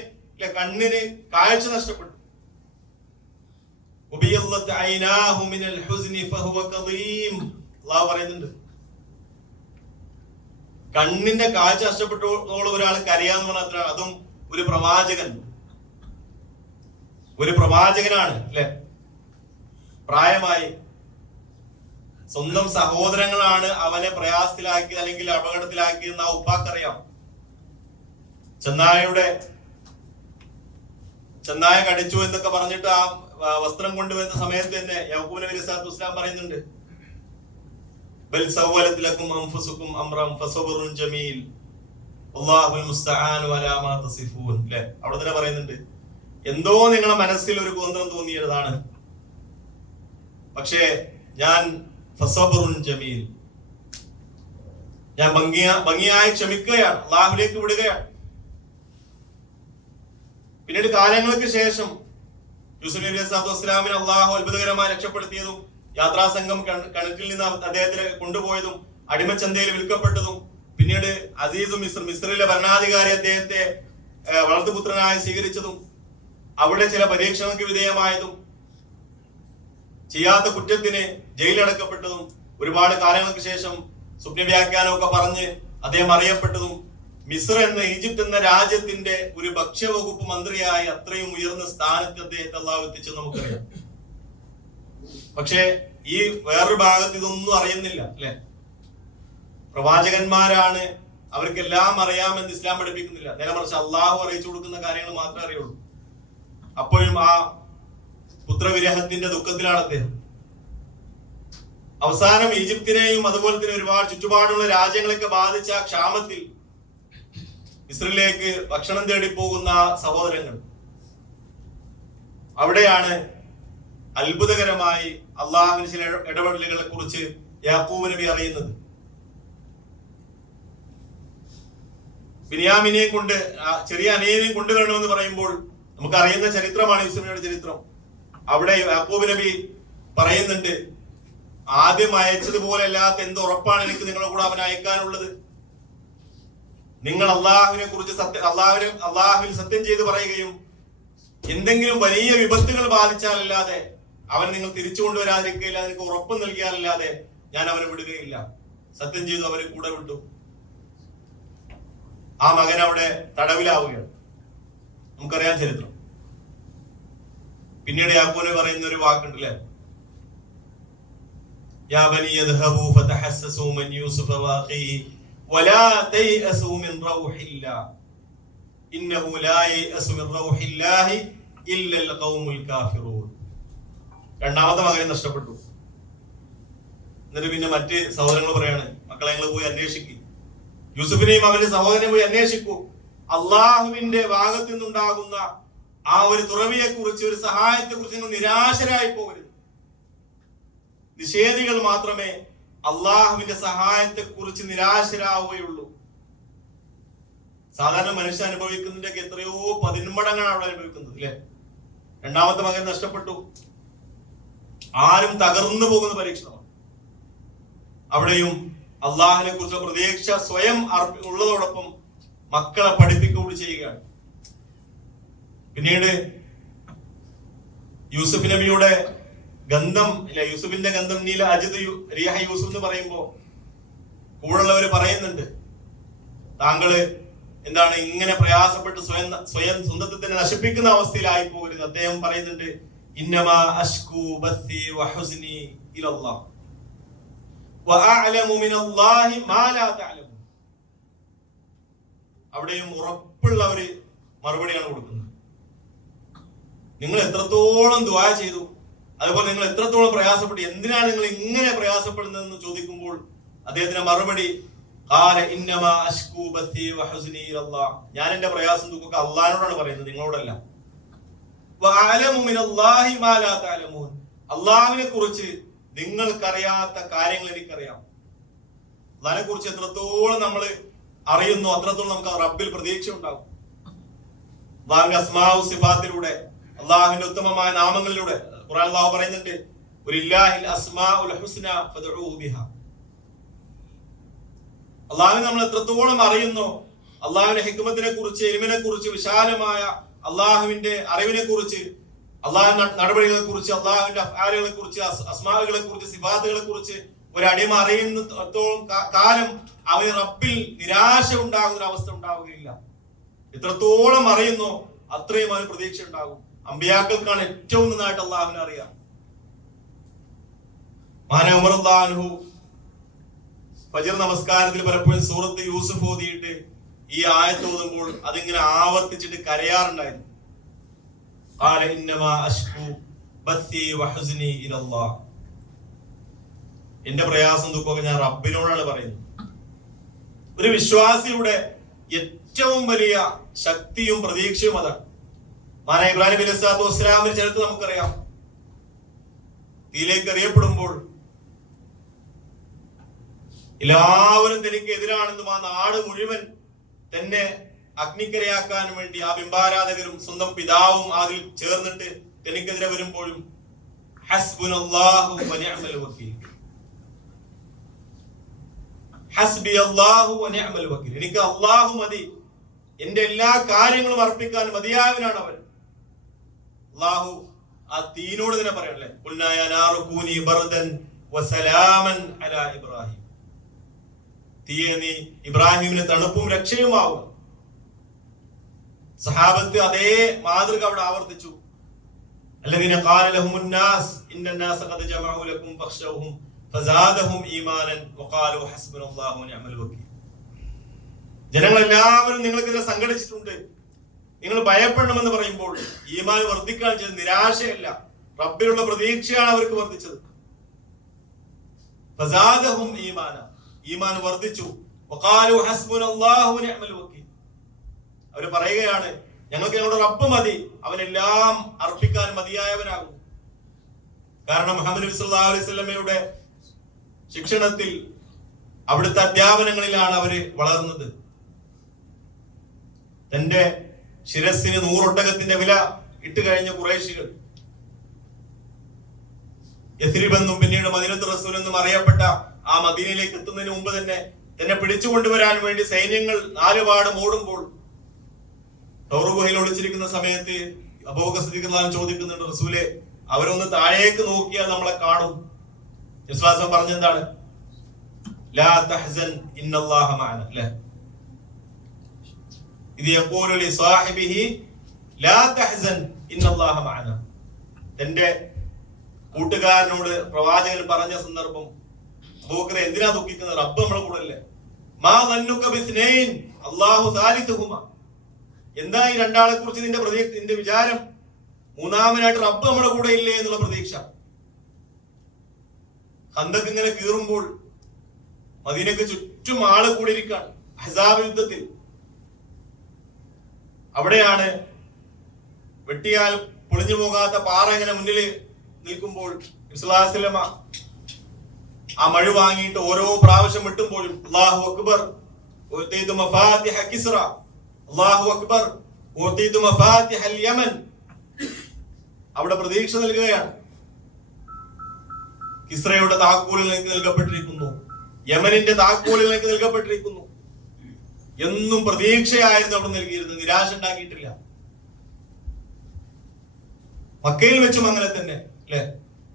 കണ്ണിന് കാഴ്ച നഷ്ടപ്പെട്ടു. അല്ലാഹു പറയുന്നുണ്ട്, കണ്ണിന്റെ കാഴ്ച നഷ്ടപ്പെട്ടോളം ഒരാൾ കരയാന്ന് പറഞ്ഞാൽ അതും ഒരു പ്രവാചകനാണ് അല്ലെ. പ്രായമായി സ്വന്തം സഹോദരങ്ങളാണ് അവനെ പ്രയാസത്തിലാക്കിയത് അല്ലെങ്കിൽ അപകടത്തിലാക്കിയെന്ന് ആ ഉപ്പാക്കറിയാം. ചെന്നായ കടിച്ചു എന്നൊക്കെ പറഞ്ഞിട്ട് ആ വസ്ത്രം കൊണ്ടുവരുന്ന സമയത്ത് തന്നെ യാക്കൂബ് നബി അലൈഹി സ്വലാത്തു വസ്സലാം പറയുന്നുണ്ട്, ബൽ സവ്വലത് ലക്കും അൻഫുസുക്കും അംറൻ ഫസബ്റുൻ ജമീൽ വല്ലാഹുൽ മുസ്തആനു അലാ മാ തസിഫൂൻ. അല്ലേ, അവിടെ തന്നെ പറയുന്നുണ്ട്, എന്തോ നിങ്ങളുടെ മനസ്സിൽ ഒരു കോന്തം തോന്നിയതാണ്, പക്ഷേ ഞാൻ ഫസബ്റുൻ ജമീൽ, ഞാൻ ഭംഗിയായി ക്ഷമിക്കുകയാണ്, അള്ളാഹുവിലേക്ക് വിടുകയാണ്. പിന്നീട് കാലങ്ങൾക്ക് ശേഷം യൂസുഫ് നബി അലൈഹി സ്വലാത്തു വസ്സലാമിനെ അള്ളാഹു അത്ഭുതകരമായി രക്ഷപ്പെടുത്തിയതും യാത്രാ സംഘം കിണറ്റിൽ നിന്ന് അദ്ദേഹത്തിനെ കൊണ്ടുപോയതും അടിമച്ചന്തയിൽ വിൽക്കപ്പെട്ടതും പിന്നീട് അസീസും മിസ്രിലെ ഭരണാധികാരി അദ്ദേഹത്തെ വളർത്തുപുത്രനായി സ്വീകരിച്ചതും അവിടെ ചില പരീക്ഷണങ്ങൾക്ക് വിധേയമായതും ചെയ്യാത്ത കുറ്റത്തിന് ജയിലടക്കപ്പെട്ടതും ഒരുപാട് കാലങ്ങൾക്ക് ശേഷം സ്വപ്ന വ്യാഖ്യാനമൊക്കെ പറഞ്ഞ് അദ്ദേഹം അറിയപ്പെട്ടതും മിസ്ർ എന്ന ഈജിപ്ത് എന്ന രാജ്യത്തിന്റെ ഒരു ഭക്ഷ്യവകുപ്പ് മന്ത്രിയായി അത്രയും ഉയർന്ന സ്ഥാനത്ത് അദ്ദേഹത്തെ അള്ളാഹു എത്തിച്ചെന്ന് നമുക്കറിയാം. പക്ഷെ ഈ വേറൊരു ഭാഗത്ത് ഇതൊന്നും അറിയുന്നില്ല അല്ലെ. പ്രവാചകന്മാരാണ്, അവർക്കെല്ലാം അറിയാമെന്ന് ഇസ്ലാം പഠിപ്പിക്കുന്നില്ല. നേരെ മറിച്ച് അള്ളാഹു അറിയിച്ചു കൊടുക്കുന്ന കാര്യങ്ങൾ മാത്രമേ അറിയുള്ളൂ. അപ്പോഴും ആ പുത്രവിരഹത്തിന്റെ ദുഃഖത്തിലാണ് അദ്ദേഹം. അവസാനം ഈജിപ്തിനെയും അതുപോലെ തന്നെ ഒരുപാട് ചുറ്റുപാടുള്ള രാജ്യങ്ങളൊക്കെ ബാധിച്ച ക്ഷാമത്തിൽ മിസ്രിലേക്ക് ഭക്ഷണം തേടി പോകുന്ന സഹോദരങ്ങൾ, അവിടെയാണ് അത്ഭുതകരമായി അള്ളാഹുവിന്റെ ചില ഇടപെടലുകളെ കുറിച്ച് യാക്കൂബ് നബി അറിയുന്നത്. ബിനിയാമിനെയും കൊണ്ട് ചെറിയ അനിയനെയും കൊണ്ടുവരണമെന്ന് പറയുമ്പോൾ നമുക്ക് അറിയുന്ന ചരിത്രമാണ് യൂസുഫിന്റെ ചരിത്രം. അവിടെ യാക്കൂബ് നബി പറയുന്നുണ്ട്, ആദ്യം അയച്ചതുപോലെ അല്ലാത്ത എന്ത് ഉറപ്പാണ് എനിക്ക് നിങ്ങളെ കൂടെ അവനെ അയക്കാനുള്ളത്? നിങ്ങൾ അള്ളാഹുവിനെ കുറിച്ച് അള്ളാഹുവിൽ സത്യം ചെയ്ത് പറയുകയും എന്തെങ്കിലും വലിയ വിപത്തുകൾ ബാധിച്ചാലല്ലാതെ അവൻ നിങ്ങൾ തിരിച്ചു കൊണ്ടുവരാതിരിക്കുകയില്ല, നിനക്ക് ഉറപ്പ് നൽകിയാലല്ലാതെ ഞാൻ അവനെ വിടുകയില്ല. സത്യം ചെയ്തു അവരെ കൂടെ വിട്ടു. ആ മകൻ അവിടെ തടവിലാവുകയാണ്. നമുക്കറിയാം ചരിത്രം. പിന്നീട് യാക്കോബ് പറയുന്ന ഒരു വാക്കുണ്ട് അല്ലെ, യാ ബനി യദ്ഹബൂ ഫതഹസ്സസൂ മിൻ യൂസുഫ വഅഖീഹി വലാ തയഅസൂ മിൻ റൗഹില്ലാഹ് ഇന്നഹു ലാ യയഅസു മിൻ റൗഹില്ലാഹി ഇല്ലൽ ഖൗമുൽ കാഫിറൂൻ. രണ്ടാമത്തെ മകനെ നഷ്ടപ്പെട്ടു. എന്നിട്ട് പിന്നെ മറ്റ് സഹോദരങ്ങൾ പറയാണ്, മക്കളെ നിങ്ങൾ പോയി അന്വേഷിക്കും, യൂസുഫിനെയും അവന്റെ സഹോദരനെ പോയി അന്വേഷിക്കൂ. അള്ളാഹുവിന്റെ ഭാഗത്തു നിന്നുണ്ടാകുന്ന ആ ഒരു തുറവിയെ കുറിച്ച്, ഒരു സഹായത്തെ കുറിച്ച് നിങ്ങൾ നിരാശരായി പോകരുത്. നിഷേധികൾ മാത്രമേ അള്ളാഹുവിന്റെ സഹായത്തെ കുറിച്ച് നിരാശരാവുകയുള്ളൂ. സാധാരണ മനുഷ്യ അനുഭവിക്കുന്നതിന്റെ എത്രയോ 10 മടങ്ങാണ് അവിടെ അനുഭവിക്കുന്നത് അല്ലെ. രണ്ടാമത്തെ മകൻ നഷ്ടപ്പെട്ടു. ആരും തകർന്നു പോകുന്ന പരീക്ഷണമാണ്. അവിടെയും അള്ളാഹിനെ കുറിച്ചുള്ള പ്രതീക്ഷ സ്വയം ഉള്ളതോടൊപ്പം മക്കളെ പഠിപ്പിക്കുകയും ചെയ്യുകയാണ്. പിന്നീട് യൂസുഫ് നബിയുടെ ഗന്ധം ഇല്ല, യൂസുഫിന്റെ ഗന്ധം നീല അജിദ് റിയഹ യൂസുഫ് എന്ന് പറയുമ്പോ കൂടുള്ളവർ പറയുന്നുണ്ട്, താങ്കള് എന്താണ് ഇങ്ങനെ പ്രയാസപ്പെട്ട് സ്വയം സ്വന്തത്തെ തന്നെ നശിപ്പിക്കുന്ന അവസ്ഥയിലായി പോകരുത്. അദ്ദേഹം പറയുന്നുണ്ട്, ഇന്നമാ അഷ്കൂ ബസ്സി വഹുസ്നി ഇലല്ലാഹ് വഅഅലമു മിനല്ലാഹി മാ ലാ തഅലമൂൻ. അവിടെയും ഉറപ്പുള്ള ഒരു മറുപടിയാണ് കൊടുക്കുന്നത്. നിങ്ങൾ എത്രത്തോളം ദുആ ചെയ്തു, അതുപോലെ നിങ്ങൾ എത്രത്തോളം പ്രയാസപ്പെട്ടു, എന്തിനാണ് നിങ്ങൾ ഇങ്ങനെ പ്രയാസപ്പെടുന്നതെന്ന് ചോദിക്കുമ്പോൾ അദ്ദേഹത്തിന്റെ മറുപടി, ഖാല ഇന്നമാ അഷ്കൂ ബസ്സി വഹുസ്നി ഇലല്ലാഹ്, ഞാൻ എന്റെ പ്രയാസം ദുഃഖമൊക്കെ അല്ലാഹുവിനോടാണ് പറയുന്നത്, നിങ്ങളോടല്ല. വഅഅലമു മിനല്ലാഹി മാ ലാ തഅലമൂൻ, അല്ലാഹുവിനെ കുറിച്ച് നിങ്ങൾക്കറിയാത്ത കാര്യങ്ങൾ എനിക്കറിയാം. അല്ലാഹുവിനെ കുറിച്ച് എത്രത്തോളം നമ്മൾ അറിയുന്നു അത്രത്തോളം നമുക്ക് റബ്ബിൽ പ്രതീക്ഷ ഉണ്ടാകും. അല്ലാഹുവിന്റെ അസ്മാഉ സിഫാത്തിലൂടെ, അല്ലാഹുവിന്റെ ഉത്തമമായ നാമങ്ങളിലൂടെ ഖുർആൻ അല്ലാഹു പറയുന്നുണ്ട്, വലില്ലാഹിൽ അസ്മാഉൽ ഹുസ്ന ഫദ്ഉഹു ബിഹാ. അല്ലാഹുവിനെ നമ്മൾ എത്രത്തോളം അറിയുന്നു, അല്ലാഹുവിന്റെ ഹിക്മത്തിനെ കുറിച്ച്, ഇൽമിനെ കുറിച്ച്, വിശാലമായ അള്ളാഹുവിന്റെ അറിവിനെ കുറിച്ച്, അള്ളാഹുവിന്റെ നടപടികളെ കുറിച്ച്, അള്ളാഹുവിന്റെ അഫ്ആലുകളെ കുറിച്ച്, അസ്മാവുകളെ കുറിച്ച്, സിഫാത്തുകളെ കുറിച്ച് ഒരു അടിമ അറിയുന്നത്തോളം കാലം അവന് റബ്ബിൽ നിരാശ ഉണ്ടാകുന്ന ഒരു അവസ്ഥ ഉണ്ടാവുകയില്ല. എത്രത്തോളം അറിയുന്നോ അത്രയും അവന് പ്രതീക്ഷ ഉണ്ടാകും. അമ്പിയാക്കൾക്കാണ് ഏറ്റവും നന്നായിട്ട് അള്ളാഹുവിനെ അറിയാം. മഹാനായ ഉമർ റളിയല്ലാഹു അൻഹു ഫജ്ർ നമസ്കാരത്തിൽ പലപ്പോഴും സൂറത്ത് യൂസുഫ് ഓതിയിട്ട് ഈ ആയത്ത് ഓതുമ്പോൾ അതിങ്ങനെ ആവർത്തിച്ചിട്ട് കരയാറുണ്ടായിരുന്നു. ഖാല ഇന്നമാ അഷ്കൂ ബസ്സി വഹുസ്നി ഇലല്ലാഹ്, എന്റെ പ്രയാസം ദുഃഖമൊക്കെ ഞാൻ റബ്ബിനോടാണ് പറയുന്നത്. ഒരു വിശ്വാസിയുടെ ഏറ്റവും വലിയ ശക്തിയും പ്രതീക്ഷയും അതാണ്. മഹാനായ ഇബ്രാഹിം നബി അലൈഹിസ്സലാത്തു വസ്സലാമിന്റെ ചരിത്രം നമുക്കറിയാം. തീയിലേക്ക് എറിയപ്പെടുമ്പോൾ എല്ലാവരും തനിക്ക് എതിരാണെന്നും ആ നാട് മുഴുവൻ തന്നെ അഗ്നിക്കരയാക്കാൻ വേണ്ടി ആ ബിംബാരാധകരും സ്വന്തം പിതാവും അതിൽ ചേർന്നിട്ട് തനിക്കെതിരെ വരുമ്പോഴും ഹസ്ബുനല്ലാഹു വനിഅമൽ വക്കീൽ, ഹസ്ബി അല്ലാഹു വനിഅമൽ വക്കീൽ, എനിക്ക് അല്ലാഹു മതി, എന്റെ എല്ലാ കാര്യങ്ങളും അർപ്പിക്കാൻ മതിയായവനാണ് അവൻ. അല്ലാഹു ആ തീനോട് തന്നെ പറയണല്ലേ, ഖുൽനാ യാ നാറു കൂനി ബർദൻ വസലാമൻ അലാ ഇബ്രാഹിം, തീയെ നീ ഇബ്രാഹിമിന് തണുപ്പും രക്ഷയുമാവും. സഹാബത്ത് അതേ മാതൃക അവിടെ ആവർത്തിച്ചു. الذين قال لهم الناس ان الناس قد جمعوا لكم فاخشوهم فزادهم ايمانا وقالوا حسبنا الله ونعم الوكيل. ജനങ്ങൾ എല്ലാവരും നിങ്ങൾക്കെതിരെ സംഘടിച്ചിട്ടുണ്ട്, നിങ്ങൾ ഭയപ്പെടണമെന്ന് പറയുമ്പോൾ ഈമാൻ വർദ്ധിക്കാൻ ചെയ്ത് നിരാശയല്ല, റബ്ബിലുള്ള പ്രതീക്ഷയാണ് അവർക്ക് വർദ്ധിച്ചത്. ഫസാദഹും ഈമാന, ഈമാൻ വർദ്ധിച്ചു. വഖാലു ഹസ്ബുനല്ലാഹു വനിഅമൽ വക്കീൽ, അവർ പറയുകയാണ് ഞങ്ങൾക്ക് ഞങ്ങളുടെ റബ്ബ് മതി, അവനെല്ലാം അർപ്പിക്കാൻ മതിയായവനാകും. കാരണം മുഹമ്മദ് നബി സല്ലല്ലാഹു അലൈഹി വസല്ലമയുടെ ശിക്ഷണത്തിൽ, അവിടുത്തെ അധ്യാപനങ്ങളിലാണ് അവര് വളർന്നത്. തന്റെ ശിരസിന് 100 ഒട്ടകത്തിന്റെ വില ഇട്ട് കഴിഞ്ഞ ഖുറൈശികൾ, യസ്രിബെന്നും പിന്നീട് മദീനത്തുർ റസൂൽ എന്നും അറിയപ്പെട്ട ആ മദീനയിലേക്ക് എത്തുന്നതിന് മുമ്പ് തന്നെ പിടിച്ചുകൊണ്ടുവരാൻ വേണ്ടി സൈന്യങ്ങൾ 4 പാട് ഓടുമ്പോൾ, ഗുഹയിൽ ഒളിച്ചിരിക്കുന്ന സമയത്ത് അബൂബക്കർ സിദ്ദീഖ് റളിയല്ലാഹു അൻഹു ചോദിക്കുന്നുണ്ട്, റസൂലേ അവരൊന്ന് താഴേക്ക് നോക്കിയാൽ നമ്മളെ കാണും. വിശ്വാസം പറഞ്ഞെന്താണ്? ലാ തഹ്സൻ ഇന്നല്ലാഹ മഅന. അല്ലേ? ഇത് യഖൂലു ലി സാഹിബിഹി ലാ തഹ്സൻ ഇന്നല്ലാഹ മഅന. തന്റെ കൂട്ടുകാരനോട് പ്രവാചകൻ പറഞ്ഞ സന്ദർഭം, അബൂബക്കർ എന്തിനാ ദുഃഖിക്കുന്നത്? റബ്ബ് നമ്മളെ കൂടെ അല്ലേ. മാ ദന്നുക ബിസ്നൈൻ അല്ലാഹു സാലിസുഹുമാ. എന്താ ഈ രണ്ടാളെ കുറിച്ച് നിന്റെ വിചാരം? മൂന്നാമനായിട്ട് റബ്ബ് നമ്മുടെ കൂടെ ഇല്ലേ എന്നുള്ള പ്രതീക്ഷ. ഖന്തക്ക് ഇങ്ങനെ കീറുമ്പോൾ മദീനക്ക് ചുറ്റും ആള് കൂടിയിരിക്കാണ്. അഹ്സാബ് യുദ്ധത്തിൽ അവിടെയാണ് വെട്ടിയാൽ പൊളിഞ്ഞു പോകാത്ത പാറ ഇങ്ങനെ മുന്നിൽ നിൽക്കുമ്പോൾ ഇസ്ലാസ്ലമ ആ മഴ വാങ്ങിയിട്ട് ഓരോ പ്രാവശ്യം വെട്ടുമ്പോഴും അല്ലാഹു അക്ബർ ഉതീതു മഫാത്തിഹ കിസ്റ, അല്ലാഹു അക്ബർ ഉതീതു മഫാത്തിഹ യമൻ. അവിടെ പ്രതീക്ഷ നൽകുകയാണ്. കിസ്രയുടെ താക്കോലുകൾ എനിക്ക് നൽകപ്പെട്ടിരിക്കുന്നു, യമനിന്റെ താക്കോലുകൾ എനിക്ക് നൽകപ്പെട്ടിരിക്കുന്നു. എന്നും പ്രതീക്ഷയായിരുന്നു അവിടെ നൽകിയിരുന്നത്, നിരാശ ഉണ്ടാക്കിയിട്ടില്ല. മക്കയിൽ വെച്ചും അങ്ങനെ തന്നെ അല്ലെ.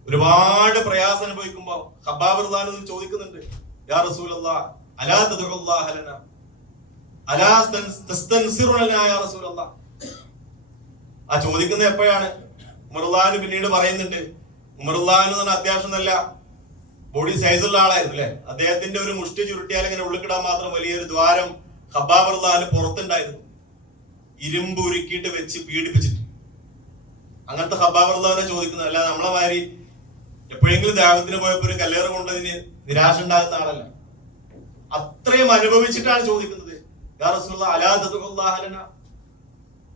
ഒരുപാട് പ്രയാസം അനുഭവിക്കുമ്പോ ഖബ്ബാബ് റളിയല്ലാഹു അൻഹു ചോദിക്കുന്നുണ്ട്, യാ റസൂലല്ലാഹ് അലാ തദ്ഉല്ലാഹ ലനാ അലാ തസ്തൻസിറു ലനാ യാ റസൂലല്ലാഹ്. ആ ചോദിക്കുന്നത് എപ്പോഴാണ്? ഉമർ റളിയല്ലാഹു അൻഹു പിന്നീട് പറയുന്നുണ്ട്, ഉമർ റളിയല്ലാഹു അൻഹു എന്ന് പറഞ്ഞാൽ അത്യാവശ്യം നല്ല ബോഡി സൈസുള്ള ആളായിരുന്നു അല്ലെ. അദ്ദേഹത്തിന്റെ ഒരു മുഷ്ടി ചുരുട്ടിയാൽ ഇങ്ങനെ ഉള്ളിക്കിടാൻ മാത്രം വലിയൊരു ദ്വാരം ഖബ്ബാബ് റളിയല്ലാഹു അൻഹു പുറത്തുണ്ടായിരുന്നു, ഇരുമ്പ് ഉരുക്കിയിട്ട് വെച്ച് പീഡിപ്പിച്ചിട്ട്. അങ്ങനത്തെ ഖബ്ബാബ് റളിയല്ലാഹു അൻഹു ചോദിക്കുന്നത്, അല്ല നമ്മളെ മാതിരി എപ്പോഴെങ്കിലും ദാവത്തിന് പോയപ്പോ ഒരു കല്ലേറ് കൊണ്ടതിന് നിരാശ ഉണ്ടാകുന്ന ആളല്ല. അത്രയും അനുഭവിച്ചിട്ടാണ് ചോദിക്കുന്നത്, യാ റസൂലല്ലാഹ് അലാ തദ്ഉല്ലാഹ ലനാ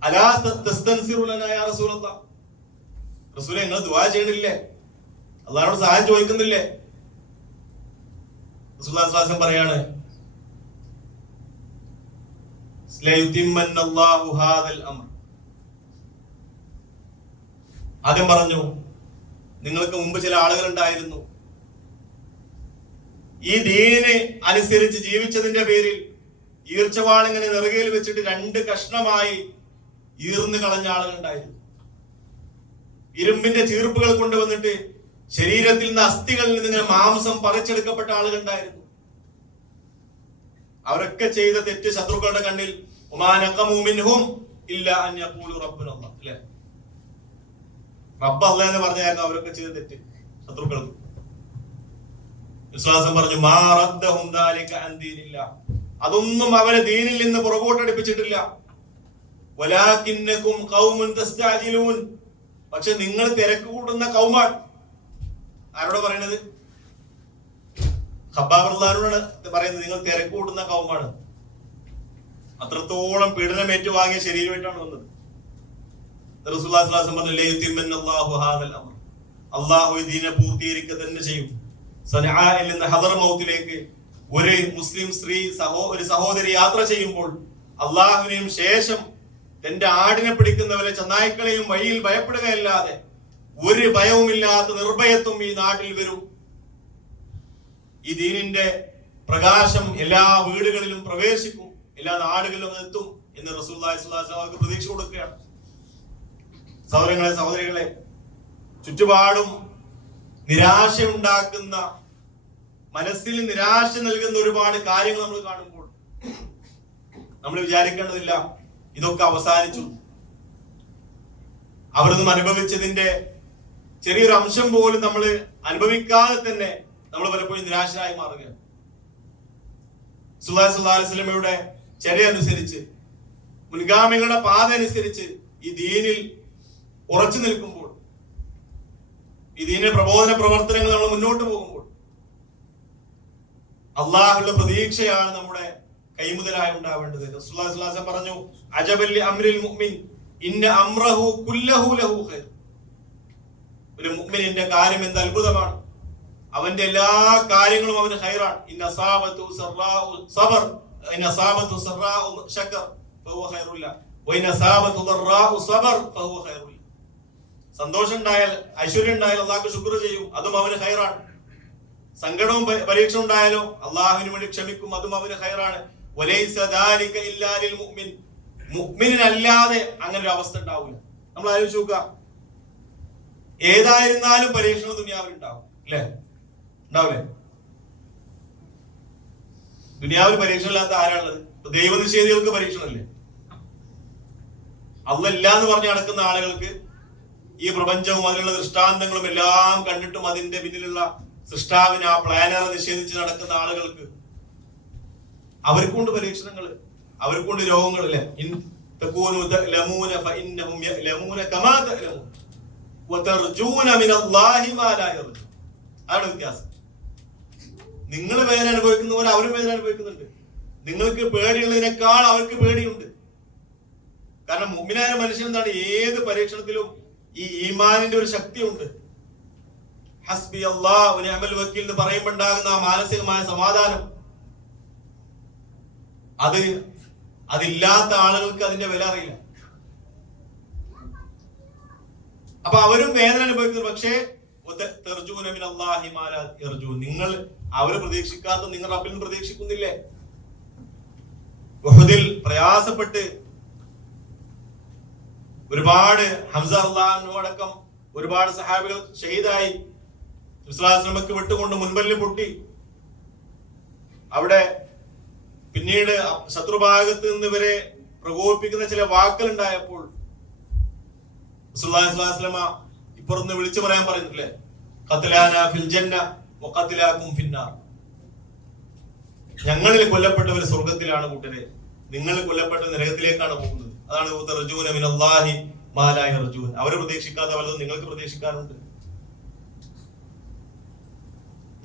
അലാ തസ്തൻസിറു ലനാ യാ റസൂലല്ലാഹ്. റസൂലേ നിങ്ങൾ ദുആ ചെയ്യണില്ലേ? അല്ലാഹുവോട് സഹായം ചോദിക്കുന്നില്ലേ? റസൂലുള്ളാഹി സ്വല്ലല്ലാഹു അലൈഹി വസല്ലം പറയാണ്, ലയുതിമ്മന്നല്ലാഹു ഹാദൽ അംർ. ആദ്യം പറഞ്ഞു, നിങ്ങൾക്ക് മുമ്പ് ചില ആളുകൾ ഉണ്ടായിരുന്നു, ഈ ദീനിനെ അനുസരിച്ച് ജീവിച്ചതിന്റെ പേരിൽ ഈർച്ചവാളിങ്ങനെ നെറുകയിൽ വെച്ചിട്ട് 2 കഷ്ണമായി ഈർന്നു കളഞ്ഞ ആളുകൾ ഉണ്ടായിരുന്നു. ഇരുമ്പിന്റെ ചീർപ്പുകൾ കൊണ്ടുവന്നിട്ട് ശരീരത്തിൽ നിന്ന് അസ്ഥികളിൽ നിന്ന് ഇങ്ങനെ മാംസം പറിച്ചെടുക്കപ്പെട്ട ആളുകൾ ഉണ്ടായിരുന്നു. അവരൊക്കെ ചെയ്ത തെറ്റ് ശത്രുക്കളുടെ കണ്ണിൽ ഉമാ നഖമു മിൻഹും ഇല്ലാ അൻ യഖൂലു റബ്ബുന അല്ലാഹ്. അല്ലേ? റബ്ബ് അല്ലാഹ് എന്ന് പറഞ്ഞായിരുന്നു അവരൊക്കെ ചെയ്ത തെറ്റ് ശത്രുക്കൾക്ക്. വിശ്വാസം പറഞ്ഞു, മാ റദ്ദഹും ദാലിക അൻ ദീനില്ലാഹ്. അതൊന്നും അവരെ ദീനിൽ നിന്ന് പുറകോട്ടടിപ്പിച്ചിട്ടില്ല. വലാകിന്നകും ഖൗമുൻ തസ്തഅജിലൂൻ. പക്ഷെ നിങ്ങൾ തിരക്ക് കൂടുന്ന കൗമാണ്. ആരോട് പറയണത്? ഖബ്ബാബ് റളിയല്ലാഹു അൻഹു പറയുന്നത്, നിങ്ങൾ തിരക്ക് കൂടുന്ന കൗമാണ്. അത്രത്തോളം പീഡനം ഏറ്റുവാങ്ങിയ ശരീരമായിട്ടാണ് വന്നത്. റസൂലുള്ളാഹി സ്വല്ലല്ലാഹു അലൈഹി വസല്ലം ലയുതിമ്മന്നല്ലാഹു ഹാദൽ അംർ. അല്ലാഹു ഈ ദീനെ പൂർത്തീകരിക്കുക തന്നെ ചെയ്യും. സനആയിൽ നിന്ന് ഹദർമൗത്തിലേക്ക് ഒരു മുസ്ലിം സ്ത്രീ ഒരു സഹോദരി യാത്ര ചെയ്യുമ്പോൾ അള്ളാഹുവിനെയും ശേഷം തന്റെ ആടിനെ പിടിക്കുന്നവരെ ചെന്നായ്ക്കളെയും വഴിയിൽ ഭയപ്പെടുകയല്ലാതെ ഒരു ഭയവുമില്ലാത്ത നിർഭയത്വം ഈ നാട്ടിൽ വരും. ഈ ദീനിന്റെ പ്രകാശം എല്ലാ വീടുകളിലും പ്രവേശിക്കും, എല്ലാ നാടുകളിലും എത്തും എന്ന് റസൂലുള്ളാഹി സ്വല്ലല്ലാഹു അലൈഹി വസല്ലം പ്രതീക്ഷ കൊടുക്കുകയാണ്. സഹോദരങ്ങളെ, സഹോദരികളെ, ചുറ്റുപാടും നിരാശ ഉണ്ടാക്കുന്ന, മനസ്സിൽ നിരാശ നൽകുന്ന ഒരുപാട് കാര്യങ്ങൾ നമ്മൾ കാണുമ്പോൾ നമ്മൾ വിചാരിക്കേണ്ടതില്ല ഇതൊക്കെ അവസാനിച്ചു. അവരൊന്നും അനുഭവിച്ചതിന്റെ ചെറിയൊരു അംശം പോലും നമ്മൾ അനുഭവിക്കാതെ തന്നെ നമ്മൾ പലപ്പോഴും നിരാശരായി മാറുകയാണ്. റസൂലുള്ളാഹി സ്വല്ലല്ലാഹു അലൈഹി വസല്ലമയുടെ ചര്യ അനുസരിച്ച്, മുൻഗാമികളുടെ പാത അനുസരിച്ച് ഈ ദീനിൽ ഉറച്ചു നിൽക്കുമ്പോൾ, ഈ ദീനിന്റെ പ്രബോധന പ്രവർത്തനങ്ങൾ നമ്മൾ മുന്നോട്ട് പോകുമ്പോൾ അള്ളാഹുവിന്റെ പ്രതീക്ഷയാണ് നമ്മുടെ കൈമുതലായി ഉണ്ടാവേണ്ടത്. റസൂലുള്ളാഹി സ്വല്ലല്ലാഹു അലൈഹി വസല്ലം പറഞ്ഞു, അജബൽ ലി അംരിൽ മുഅ്മിൻ ഇന്ന അംറഹു കുല്ലഹു ലഹു ഖൈർ. ഒരു മുഅ്മിനിന്റെ കാര്യം എന്ത് അത്ഭുതമാണ്, അവന്റെ എല്ലാ കാര്യങ്ങളും അവന് ഖൈറാണ്. ഇന്ന അസാബതു സറാഉ സബർ ഇന്ന അസാബതു സറാഉ ശകർ ഫഹുവ ഖൈറുൽ ലഹു വഇന്ന അസാബതു ദറാഉ സബർ ഫഹുവ ഖൈറുൽ ലഹു. സന്തോഷം ഉണ്ടായാൽ, ഐശ്വര്യം ഉണ്ടായാൽ അള്ളാഹ്ക്ക് ശുക്ർ ചെയ്യും, അതും അവന് ഖൈറാണ്. സങ്കടവും പരീക്ഷ ഉണ്ടായാലോ അള്ളാഹുവിന് വേണ്ടി ക്ഷമിക്കും, അതും അവന് ഖൈറാണ്. വലൈസ ദാലിക ഇല്ലാ ലിൽ മുഅ്മിൻ. മുഅ്മിനല്ലാതെ അങ്ങനെ ഒരു അവസ്ഥ ഉണ്ടാവില്ല. നമ്മൾ ആലോചിച്ച് നോക്കുക. ഏതായിരുന്നാലും പരീക്ഷണം ദുനിയാവിൽ ഉണ്ടാവും, അല്ലേ? ഉണ്ടാവില്ലേ? ദുനിയാവിൽ പരീക്ഷണം ഇല്ലാത്ത ആരാണുള്ളത്? ദൈവനിഷേധികൾക്ക് പരീക്ഷണമല്ലേ? അള്ളല്ല എന്ന് പറഞ്ഞ് നടക്കുന്ന ആളുകൾക്ക് ഈ പ്രപഞ്ചവും അതിലുള്ള ദൃഷ്ടാന്തങ്ങളും എല്ലാം കണ്ടിട്ടും അതിന്റെ പിന്നിലുള്ള സൃഷ്ടാവിനെ, ആ പ്ലാനറെ നിഷേധിച്ച് നടക്കുന്ന ആളുകൾക്ക് അവർക്കുണ്ട് പരീക്ഷണങ്ങൾ, അവർക്കുണ്ട് രോഗങ്ങളില്ലേ? അതാണ് വ്യത്യാസം. നിങ്ങൾ വേദന അനുഭവിക്കുന്ന പോലെ അവരും വേദന അനുഭവിക്കുന്നുണ്ട്. നിങ്ങൾക്ക് പേടിയുള്ളതിനേക്കാൾ അവർക്ക് പേടിയുണ്ട്. കാരണം മുഅ്മിനായ മനുഷ്യൻ എന്താണ്? ഏത് പരീക്ഷണത്തിലും ഈ ഈമാനിന്റെ ഒരു ശക്തിയുണ്ട്. ഹസ്ബി അല്ലാഹു വ നിഅമൽ വക്കീൽ എന്ന് പറയുമ്പോൾ ഉണ്ടാകുന്ന ആ മാനസികമായ സമാധാനം, അതില്ലാത്ത ആളുകൾക്ക് അതിന്റെ വില അറിയില്ല. അപ്പൊ അവരും വേദന അനുഭവിക്കുന്നു. പക്ഷേ നിങ്ങൾ അവര് പ്രതീക്ഷിക്കാത്ത നിങ്ങൾ റബ്ബിൽ നിന്ന് പ്രതീക്ഷിക്കുന്നില്ലേ? ഉഹുദിൽ പ്രയാസപ്പെട്ട് ഒരുപാട് ഹംസ റളിയല്ലാഹു അടക്കം ഒരുപാട് സഹാബികൾ ഷഹീദായി. ഇസ്ലാമക്ക് വിട്ടുകൊണ്ട് മുൻപല്ല് പൊട്ടി. അവിടെ പിന്നീട് ശത്രുഭാഗത്ത് നിന്ന് ഇവരെ പ്രകോപിപ്പിക്കുന്ന ചില വാക്കുകൾ ഉണ്ടായപ്പോൾ റസൂലുള്ളാഹി സ്വല്ലല്ലാഹു അലൈഹി വസല്ലമ ഇപ്പുറന്ന് വിളിച്ചു പറയാൻ പറയുന്നില്ലേ? ഖത്ലാനാ ഫിൽ ജന്ന വഖത്ലാകും ഫിന്നാർ. ഞങ്ങളിൽ കൊല്ലപ്പെട്ടവർ സ്വർഗത്തിലാണ് കൂട്ടരെ, നിങ്ങൾ കൊല്ലപ്പെട്ട നരകത്തിലേക്കാണ് പോകുന്നത്. അതാണ് തർജൂന മിനല്ലാഹി മാ ലാ യർജൂൻ. അവര് പ്രതീക്ഷിക്കാത്ത പലതും നിങ്ങൾക്ക് പ്രതീക്ഷിക്കാനുണ്ട്.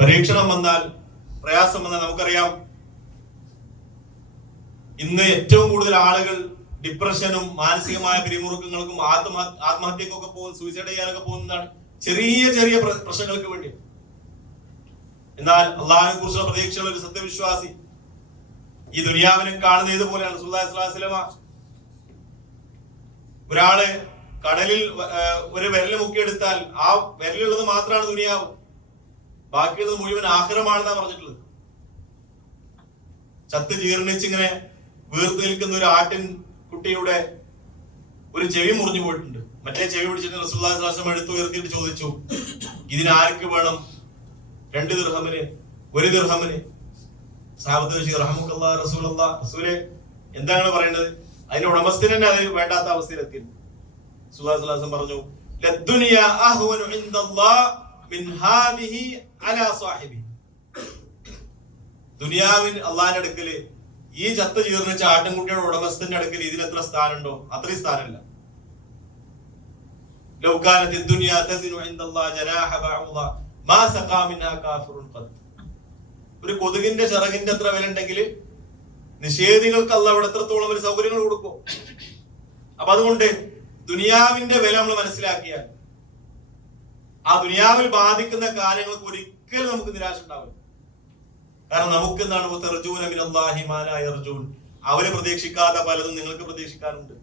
പരീക്ഷണം വന്നാൽ, പ്രയാസം വന്നാൽ നമുക്കറിയാം, ഇന്ന് ഏറ്റവും കൂടുതൽ ആളുകൾ ഡിപ്രഷനും മാനസികമായ പിരിമുറുക്കങ്ങൾക്കും ആത്മഹത്യക്കൊക്കെ പോകുന്ന, സൂയിസൈഡ് ചെയ്യാനൊക്കെ പോകുന്നതാണ് ചെറിയ ചെറിയ പ്രശ്നങ്ങൾക്ക് വേണ്ടി. എന്നാൽ അള്ളാഹിനെ കുറിച്ചുള്ള പ്രതീക്ഷയുള്ള ഒരു സത്യവിശ്വാസി ഈ ദുനിയാവിനെ കാണുന്ന ഇതുപോലെയാണ്. റസൂലുള്ളാഹി സ്വല്ലല്ലാഹു അലൈഹി വസല്ലം ഒരാള് കടലിൽ ഒരു വിരല് മുക്കിയെടുത്താൽ ആ വിരലുള്ളത് മാത്രമാണ് ദുനിയാവ്, ബാക്കിയുള്ളത് മുഴുവൻ ആഖിറമാണെന്നാണ് പറഞ്ഞിട്ടുള്ളത്. ചത്ത് ജീർണിച്ചിങ്ങനെ വീർത്ത് നിൽക്കുന്ന ഒരു ആട്ടിൻ കുട്ടിയുടെ ഒരു ചെവി മുറിഞ്ഞു പോയിട്ടുണ്ട്. മറ്റേ ചെവി പിടിച്ചിട്ട് റസൂലുള്ളാഹി സ്വല്ലല്ലാഹു അലൈഹി വസല്ലം എടുത്തു ഉയർത്തിയിട്ട് ചോദിച്ചു, ഇതിനാർക്ക് വേണം? 2 ദിർഹമിന്, 1 ദിർഹമിന്. സഹാബത്ത് ചോദിച്ചു, റഹ്മത്തുള്ളാഹി റസൂലുള്ളാഹ്, റസൂലേ എന്താണ് പറയേണ്ടത്? അതിന്റെ ഉടമസ്ഥന് തന്നെ അത് വേണ്ടാത്ത അവസ്ഥയിലെത്തി. റസൂലുള്ളാഹി സ്വല്ലല്ലാഹു അലൈഹി വസല്ലം പറഞ്ഞു, ലദ്ദുനിയ അഹ്വനു ഇൻദല്ലാഹ് മിൻ ഹാദിഹി അലാ സാഹിബി. ദുനിയാവിൻ അള്ളാഹിന്റെ അടുക്കല്, ഈ ചത്ത് ജീർണിച്ച ആട്ടിൻകുട്ടിയുടെ ഉടമസ്ഥന്റെ അടുക്കൽ ഇതിന് എത്ര സ്ഥാനമുണ്ടോ അത്രയും സ്ഥാനമില്ല. ലൗ കാനത് ദുനിയ തസിനു ഇൻദല്ലാഹ് ജനാഹ ബഅൂദ മാ സഖാ മിൻഹാ കാഫിറുൻ ഖത്ത്. ഒരു കൊതുകിന്റെ ചിറകിന്റെ അത്ര വില ഉണ്ടെങ്കിൽ നിഷേധികൾക്ക് അല്ലാഹ് അവിടെ എത്രത്തോളം ഒരു സൗകര്യങ്ങൾ കൊടുക്കും. അപ്പൊ അതുകൊണ്ട് ദുനിയാവിന്റെ വില നമ്മൾ മനസ്സിലാക്കിയാൽ ആ ദുനിയാവിൽ ബാധിക്കുന്ന കാര്യങ്ങൾക്ക് ഒരിക്കലും നമുക്ക് നിരാശ ഉണ്ടാവില്ല. കാരണം നമുക്ക് എന്താണ്? അവര് പ്രതീക്ഷിക്കാത്ത പലതും നിങ്ങൾക്ക് പ്രതീക്ഷിക്കാനുണ്ട്.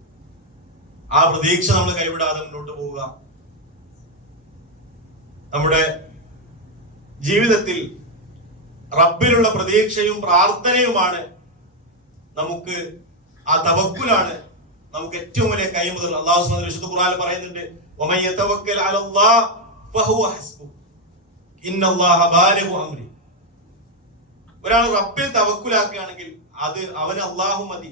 ആ പ്രതീക്ഷ നമ്മൾ കൈവിടാതെ മുന്നോട്ട് പോവുക. നമ്മുടെ ജീവിതത്തിൽ റബ്ബിലുള്ള പ്രതീക്ഷയും പ്രാർത്ഥനയുമാണ് നമുക്ക്, ആ തവക്കുലാണ് നമുക്ക് ഏറ്റവും വലിയ കൈമുതൽ. അല്ലാഹു സുബ്ഹാനഹു വ തആല വിശുദ്ധ ഖുർആനിൽ പറയുന്നുണ്ട്, വമൻ യതവക്കൽ അലല്ലാഹ് ഫഹുവ ഹസ്ബുഹു ഇന്നല്ലാഹ ബാലിഗു അംരി. ഒരാൾ റബ്ബിൽ തവക്കുലാക്കുകയാണെങ്കിൽ അവന് അള്ളാഹു മതി.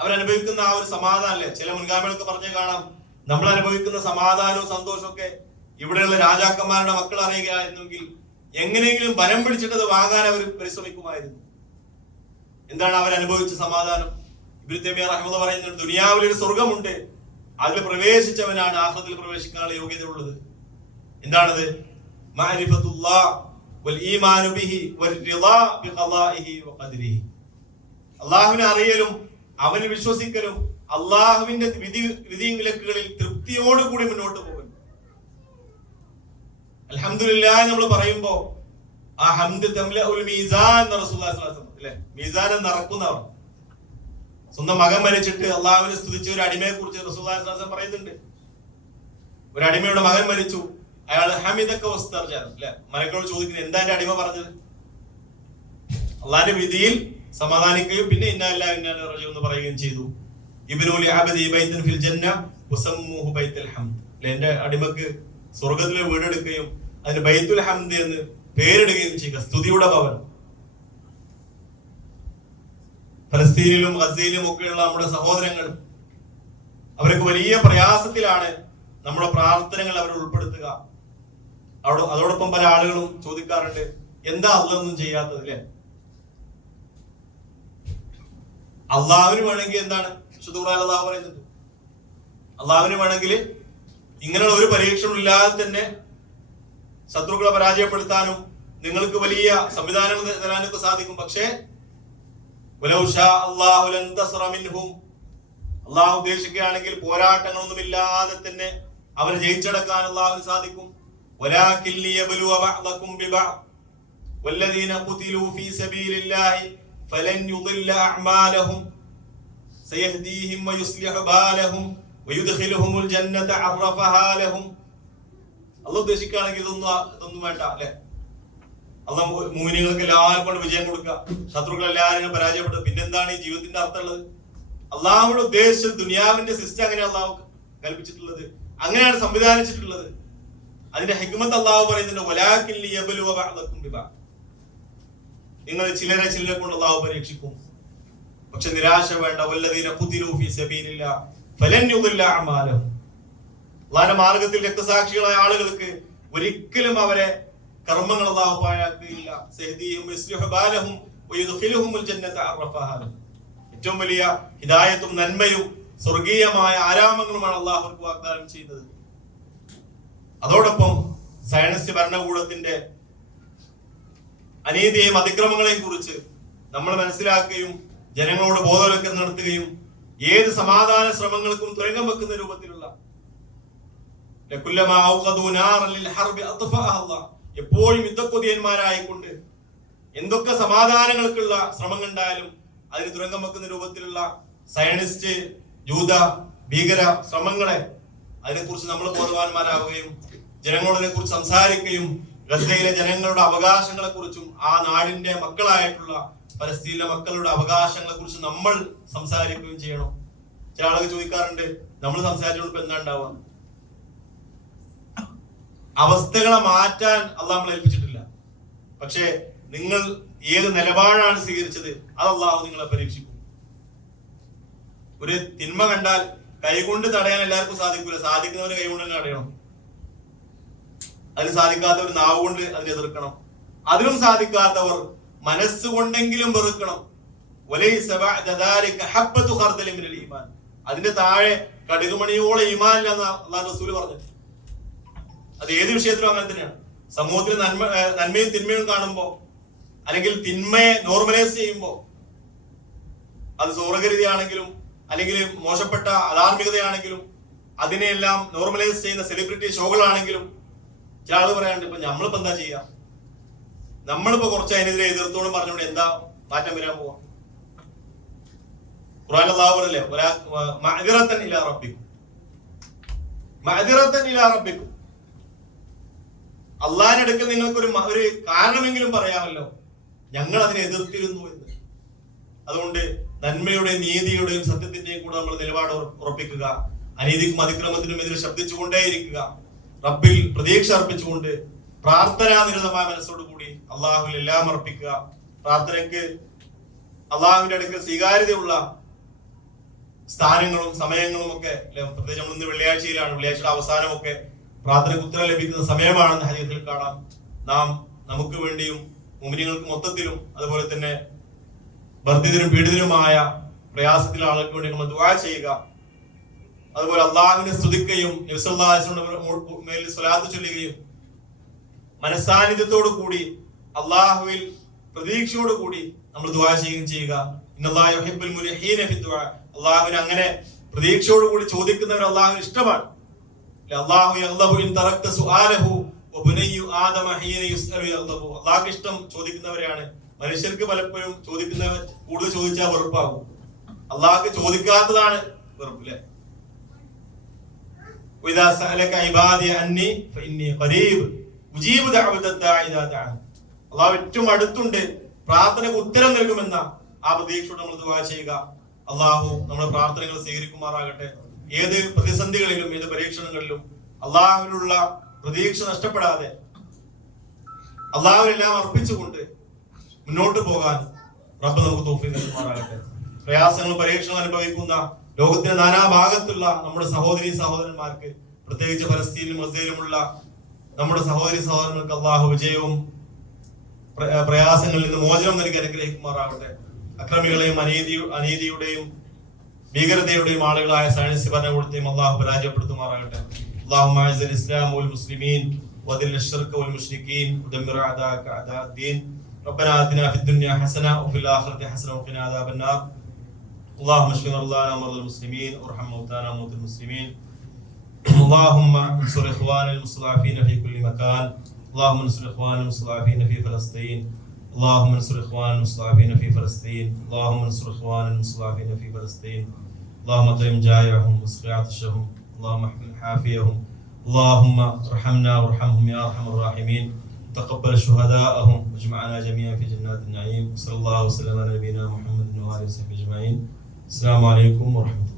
അവരനുഭവിക്കുന്ന ആ ഒരു സമാധാനം അല്ലേ, ചില മുൻഗാമികളൊക്കെ പറഞ്ഞു കാണാം, നമ്മൾ അനുഭവിക്കുന്ന സമാധാനവും സന്തോഷവും ഒക്കെ ഇവിടെയുള്ള രാജാക്കന്മാരുടെ മക്കൾ അറിയുകയായിരുന്നെങ്കിൽ എങ്ങനെയെങ്കിലും ബലം പിടിച്ചിട്ട് അത് വാങ്ങാൻ അവർ പരിശ്രമിക്കുമായിരുന്നു. എന്താണ് അവരനുഭവിച്ച സമാധാനം? ഇബ്നു തൈമിയ്യ റഹിമഹുല്ലാഹ് പറയുന്നുണ്ട്, ദുനിയാവിൽ ഒരു സ്വർഗമുണ്ട്, അതിൽ പ്രവേശിച്ചവനാണ് ആഖിറത്തിൽ പ്രവേശിക്കാനുള്ള യോഗ്യത ഉള്ളത്. എന്താണത്? മഅരിഫത്തുല്ലാഹ് വൽ ഈമാനു ബിഹി വൽറിളാ ബിഖളാഇഹി വഖദരിഹി. അല്ലാഹുവിനെ അറിയലും അവനെ വിശ്വസിക്കലും അല്ലാഹുവിന്റെ വിധി വിലക്കുകളിൽ തൃപ്തിയോടുകൂടി മുന്നോട്ട് പോകലും. അൽഹംദുലില്ലാഹ് നമ്മൾ പറയുമ്പോ ആ ഹംദ് തംലഉൽ മീസാൻ എന്ന് റസൂലുള്ളാഹി സ്വല്ലല്ലാഹു അലൈഹി വസല്ലം അല്ലേ, മീസാനെ നിറക്കുന്നവർ. സ്വന്തം മകൻ മരിച്ചിട്ട് അള്ളാഹുവിനെ സ്തുതിച്ച ഒരു അടിമയെ കുറിച്ച് റസൂലുള്ളാഹി സ്വല്ലല്ലാഹു അലൈഹി വസല്ലം പറയുന്നുണ്ട്. ഒരു അടിമയുടെ മകൻ മരിച്ചു, അയാൾ ഹമിദൊക്കെ വസ്തർജാൻ അല്ലെ, മലക്കളോട് ചോദിക്കുന്നത് എന്താ എന്റെ അടിമ പറഞ്ഞത്? അള്ളാഹിന്റെ വിധിയിൽ സമാധാനിക്കുകയും പിന്നെ ഇന്നാ ലില്ലാഹി വ ഇന്നാ ഇലൈഹി റാജിഊൻ എന്ന് പറയുകയും ചെയ്തു. ഇബ്നുലി അബ്ദി ബൈതൻ ഫിൽ ജന്ന വസമ്മുഹു ബൈത്തുൽ ഹംദ്. എന്റെ അടിമക്ക് സ്വർഗ്ഗത്തിലെ വീടെടുക്കുകയും അതിന് ബൈത്തുൽ ഹംദ് എന്ന് പേരിടുകയും ചെയ്യുക, സ്തുതിയുടെ ഭവൻ. ഫലസ്തീനിലും ഗസയിലും ഒക്കെയുള്ള നമ്മുടെ സഹോദരങ്ങൾ, അവർക്ക് വലിയ പ്രയാസത്തിലാണ്. നമ്മുടെ പ്രാർത്ഥനകൾ അവർ ഉൾപ്പെടുത്തുക. അതോടൊപ്പം പല ആളുകളും ചോദിക്കാറുണ്ട്, എന്താ അള്ളൊന്നും ചെയ്യാത്തത്? അല്ലെ, അള്ളാഹുവിന് വേണമെങ്കിൽ എന്താണ് വിശുദ്ധ ഖുർആനിൽ അള്ളാഹു പറയുന്നത്? അള്ളാഹുവിന് വേണമെങ്കിൽ ഇങ്ങനെയുള്ള ഒരു പരീക്ഷണം ഇല്ലാതെ തന്നെ ശത്രുക്കളെ പരാജയപ്പെടുത്താനും നിങ്ങൾക്ക് വലിയ സംവിധാനങ്ങൾ തരാനൊക്കെ സാധിക്കും. പക്ഷേ അള്ളാഹു ഉദ്ദേശിക്കുകയാണെങ്കിൽ പോരാട്ടങ്ങളൊന്നും ഇല്ലാതെ തന്നെ അവരെ ജയിച്ചടക്കാൻ അള്ളാഹുവിന് സാധിക്കും. അള്ളാഹു ഉദ്ദേശിക്കുകയാണെങ്കിൽ ഇതൊന്നും വേണ്ട, അല്ലെ? അള്ളാഹു മുഅ്മിനീങ്ങൾക്ക് എല്ലാവരും കൊണ്ട് വിജയം കൊടുക്കുക, ശത്രുക്കൾ എല്ലാവരും പരാജയപ്പെടുക. പിന്നെന്താണ് ഈ ജീവിതത്തിന്റെ അർത്ഥമുള്ളത്? അള്ളാഹുവിടെ ഉദ്ദേശിച്ചത് ദുനിയാവിന്റെ സിസ്റ്റം അങ്ങനെ അള്ളാഹു കൽപ്പിച്ചിട്ടുള്ളത്, അങ്ങനെയാണ് സംവിധാനിച്ചിട്ടുള്ളത്. അതിന്റെ ഹിക്മത്ത് അള്ളാഹു പറയുന്നുണ്ട്, വലാകിൻ ലിയബ്ലുവ ബഅദകും ബിബഅദ്. നിങ്ങൾ ചിലരെ കൊണ്ട് അള്ളാഹു പരീക്ഷിക്കും, പക്ഷെ നിരാശ വേണ്ട. വല്ലദീന ഖുതിലു ഫീ സബീലില്ലാഹ് ഫലൻ യുദില്ല അഅമാലഹും. അള്ളാഹുവിന്റെ മാർഗത്തിൽ രക്തസാക്ഷികളായ ആളുകൾക്ക് ഒരിക്കലും അവരെ കർമ്മങ്ങൾ അള്ളാഹു പാഴാക്കുകയില്ല. ഏറ്റവും വലിയ ഹിദായത്തും നന്മയും സ്വർഗീയമായ ആരാമങ്ങളുമാണ് അള്ളാഹുർക്ക് വാഗ്ദാനം ചെയ്യുന്നത്. അതോടൊപ്പം സയൻസ് ഭരണകൂടത്തിന്റെ അനീതിയെയും അതിക്രമങ്ങളെയും കുറിച്ച് നമ്മൾ മനസ്സിലാക്കുകയും ജനങ്ങളോട് ബോധവൽക്കരണം നടത്തുകയും ഏത് സമാധാന ശ്രമങ്ങൾക്കും തുരങ്കം വെക്കുന്ന രൂപത്തിലുള്ള എപ്പോഴും യുദ്ധക്കൊതിയന്മാരായിക്കൊണ്ട് എന്തൊക്കെ സമാധാനങ്ങൾക്കുള്ള ശ്രമങ്ങൾ ഉണ്ടായാലും അതിന് തുരങ്കം വെക്കുന്ന രൂപത്തിലുള്ള സയനിസ്റ്റ് ജൂത ഭീകര ശ്രമങ്ങളെ അതിനെക്കുറിച്ച് നമ്മൾ ബോധവാന്മാരാവുകയും ജനങ്ങളോടിനെ കുറിച്ച് സംസാരിക്കുകയും ഗസയിലെ ജനങ്ങളുടെ അവകാശങ്ങളെ കുറിച്ചും ആ നാടിന്റെ മക്കളായിട്ടുള്ള പലസ്തീനിലെ മക്കളുടെ അവകാശങ്ങളെ കുറിച്ച് നമ്മൾ സംസാരിക്കുകയും ചെയ്യണം. ചില ആളുകൾ ചോദിക്കാറുണ്ട്, നമ്മൾ സംസാരിച്ചുകൊണ്ട് എന്താ ഉണ്ടാവുക? അവസ്ഥകളെ മാറ്റാൻ അള്ളാഹു നമ്മളെ ഏൽപ്പിച്ചിട്ടില്ല. പക്ഷേ നിങ്ങൾ ഏത് നിലപാടാണ് സ്വീകരിച്ചത് അത് അള്ളാഹു നിങ്ങളെ പരീക്ഷിക്കും. ഒരു തിന്മ കണ്ടാൽ കൈകൊണ്ട് തടയാൻ എല്ലാവർക്കും സാധിക്കൂല. സാധിക്കുന്നവര് കൈകൊണ്ട് തന്നെ തടയണം. അതിന് സാധിക്കാത്തവർ നാവ് കൊണ്ട് അതിനെ എതിർക്കണം. അതിനും സാധിക്കാത്തവർ മനസ്സുകൊണ്ടെങ്കിലും വെറുക്കണം. അതിന്റെ താഴെ കടുകുമണിയോളം ഈമാൻ ഇല്ലെന്ന് അല്ലാഹു റസൂൽ പറഞ്ഞു. അത് ഏത് വിഷയത്തിലും അങ്ങനെ തന്നെയാണ്. സമൂഹത്തിൽ നന്മയും തിന്മയും കാണുമ്പോ, അല്ലെങ്കിൽ തിന്മയെ നോർമലൈസ് ചെയ്യുമ്പോ, അത് സ്വവർഗരീതിയാണെങ്കിലും അല്ലെങ്കിൽ മോശപ്പെട്ട അധാർമികതയാണെങ്കിലും അതിനെയെല്ലാം നോർമലൈസ് ചെയ്യുന്ന സെലിബ്രിറ്റി ഷോകളാണെങ്കിലും ചില ആള് പറയാണ്ട്, ഇപ്പൊ നമ്മളിപ്പോ എന്താ ചെയ്യാ? നമ്മളിപ്പോ കുറച്ച് അതിനെതിരെ എതിർത്തോടും പറഞ്ഞുകൊണ്ട് എന്താ മാറ്റം വരാൻ പോവാ? ഖുർആനിൽ അല്ലാഹു പറയില്ലേ, മഅദിറത്തൻ ഇലാ റബ്ബിക്കും, മഅദിറത്തൻ ഇലാ റബ്ബിക്കും. അള്ളാഹിന്റെ അടുക്കൽ നിങ്ങൾക്ക് ഒരു കാരണമെങ്കിലും പറയാമല്ലോ, ഞങ്ങൾ അതിനെ എതിർത്തിരുന്നു എന്ന്. അതുകൊണ്ട് നന്മയുടെയും നീതിയുടെയും സത്യത്തിന്റെയും കൂടെ നമ്മൾ നിലപാട് ഉറപ്പിക്കുക. അനീതിക്കും അതിക്രമത്തിനും എതിരെ ശബ്ദിച്ചുകൊണ്ടേയിരിക്കുക. റബ്ബിൽ പ്രതീക്ഷ അർപ്പിച്ചുകൊണ്ട് പ്രാർത്ഥനാനിരതമായ മനസ്സോടുകൂടി അള്ളാഹുവിൽ എല്ലാം അർപ്പിക്കുക. പ്രാർത്ഥനയ്ക്ക് അള്ളാഹുവിന്റെ അടുക്കൽ സ്വീകാര്യതയുള്ള സ്ഥാനങ്ങളും സമയങ്ങളും ഒക്കെ, പ്രത്യേകിച്ച് നമ്മൾ ഇന്ന് വെള്ളിയാഴ്ചയിലാണ്, വെള്ളിയാഴ്ചയുടെ അവസാനമൊക്കെ പ്രാർത്ഥനയ്ക്ക് ഉത്തരം ലഭിക്കുന്ന സമയമാണെന്ന് ഹദീസിൽ കാണാം. നാം നമുക്ക് വേണ്ടിയും മുഅ്മിനീങ്ങൾക്ക് മൊത്തത്തിലും അതുപോലെ തന്നെ ബർധിതരും പീഡിതരുമായ പ്രയാസത്തിലുള്ള ആളുകൾക്ക് വേണ്ടി നമ്മൾ ദുആ ചെയ്യുക. അതുപോലെ അള്ളാഹുവിനെ സ്തുതിക്കുകയും നബി സല്ലല്ലാഹു അലൈഹി വസല്ലം മേൽ സ്വലാത്ത് ചൊല്ലുകയും മനസ്സാന്നിധ്യത്തോടു കൂടി അള്ളാഹുവിൽ പ്രതീക്ഷയോട് കൂടി നമ്മൾ ദുആ ചെയ്യുകയും ചെയ്യുക. ഇന്നല്ലാഹ യുഹിബ്ബുൽ മുൽഹീന ഫി ദുആ. അള്ളാഹുവിനെ അങ്ങനെ പ്രതീക്ഷയോട് കൂടി ചോദിക്കുന്നവർ അള്ളാഹുവിന് ഇഷ്ടമാണ്. അല്ലാഹു യഗ്ളബു ഇൻ തറക്ത സുആലഹു വബുനയ്യു ആദമ ഹീന യുസ്അലു യഗ്ളബു. അള്ളാഹുക്ക് ഇഷ്ടം ചോദിക്കുന്നവരെയാണ്. മനുഷ്യർക്ക് പലപ്പോഴും ചോദിക്കുന്നവർ കൂടുതൽ ചോദിച്ചാൽ വെറുപ്പാകും. അള്ളാഹുക്ക് ചോദിക്കാത്തതാണ് വെറുപ്പ്, അല്ലേ? വഇദാ സഅലക ഇബാദി അന്നി ഫഇന്നി ഖരീബ് ഉജീബു ദഅവത ദാഇ ഇദാ ദഅൻ. അള്ളാഹു ഏറ്റവും അടുത്തുണ്ട്, പ്രാർത്ഥനയ്ക്ക് ഉത്തരം നൽകുമെന്ന ആ പ്രതീക്ഷയോടെ നമ്മൾ ദുആ ചെയ്യുക. അള്ളാഹു നമ്മുടെ പ്രാർത്ഥനകൾ സ്വീകരിക്കുമാറാകട്ടെ. ഏത് പ്രതിസന്ധികളിലും ഏത് പരീക്ഷണങ്ങളിലും അള്ളാഹുവിനുള്ള പ്രതീക്ഷ നഷ്ടപ്പെടാതെ അള്ളാഹുവിനെല്ലാം അർപ്പിച്ചുകൊണ്ട് മുന്നോട്ട് പോകാൻ റബ്ബ് നമുക്ക് തൗഫീഖ് നൽകുമാറാകട്ടെ. പ്രയാസങ്ങളും പരീക്ഷണങ്ങളും അനുഭവിക്കുന്ന ലോകത്തിന്റെ നാനാഭാഗത്തുള്ള നമ്മുടെ സഹോദരി സഹോദരന്മാർക്ക്, പ്രത്യേകിച്ച് ഫലസ്തീനിലും ഗസയിലുമുള്ള നമ്മുടെ സഹോദരി സഹോദരങ്ങൾക്ക് അള്ളാഹു വിജയവും പ്രയാസങ്ങളിൽ നിന്ന് മോചനം നൽകി അനുഗ്രഹിക്കുമാറാകട്ടെ. അക്രമികളെയും അനീതിയുടെയും ഭീകരതയുടെയും ആളുകളായ സയൻസ് ഭരണകൂടത്തെയും അള്ളാഹു പരാജയപ്പെടുത്തുമാറാകട്ടെ. اللهم اعز الاسلام والمسلمين واذل الشرك والمشركين ودمر اعداءك اعداء الدين. ربنا آتنا في الدنيا حسنه وفي الاخره حسنه وقنا عذاب النار. اللهم اشف مرضانا ومرضى المسلمين وارحم موتانا وموتى المسلمين. اللهم انصر اخواننا المستضعفين في كل مكان. اللهم انصر اخواننا المستضعفين في فلسطين. اللهم انصر اخواننا المستضعفين في فلسطين. اللهم انصر اخواننا المستضعفين في فلسطين. اللهم اطعم جائعهم واسق عطشهم. اللهم احمل حافيهم. اللهم ارحمنا وارحمهم يا ارحم الراحمين. تقبل شهداءهم واجمعنا جميعا في جنات النعيم. صلى الله وسلم على نبينا محمد وآله وصحبه اجمعين. السلام عليكم ورحمة الله.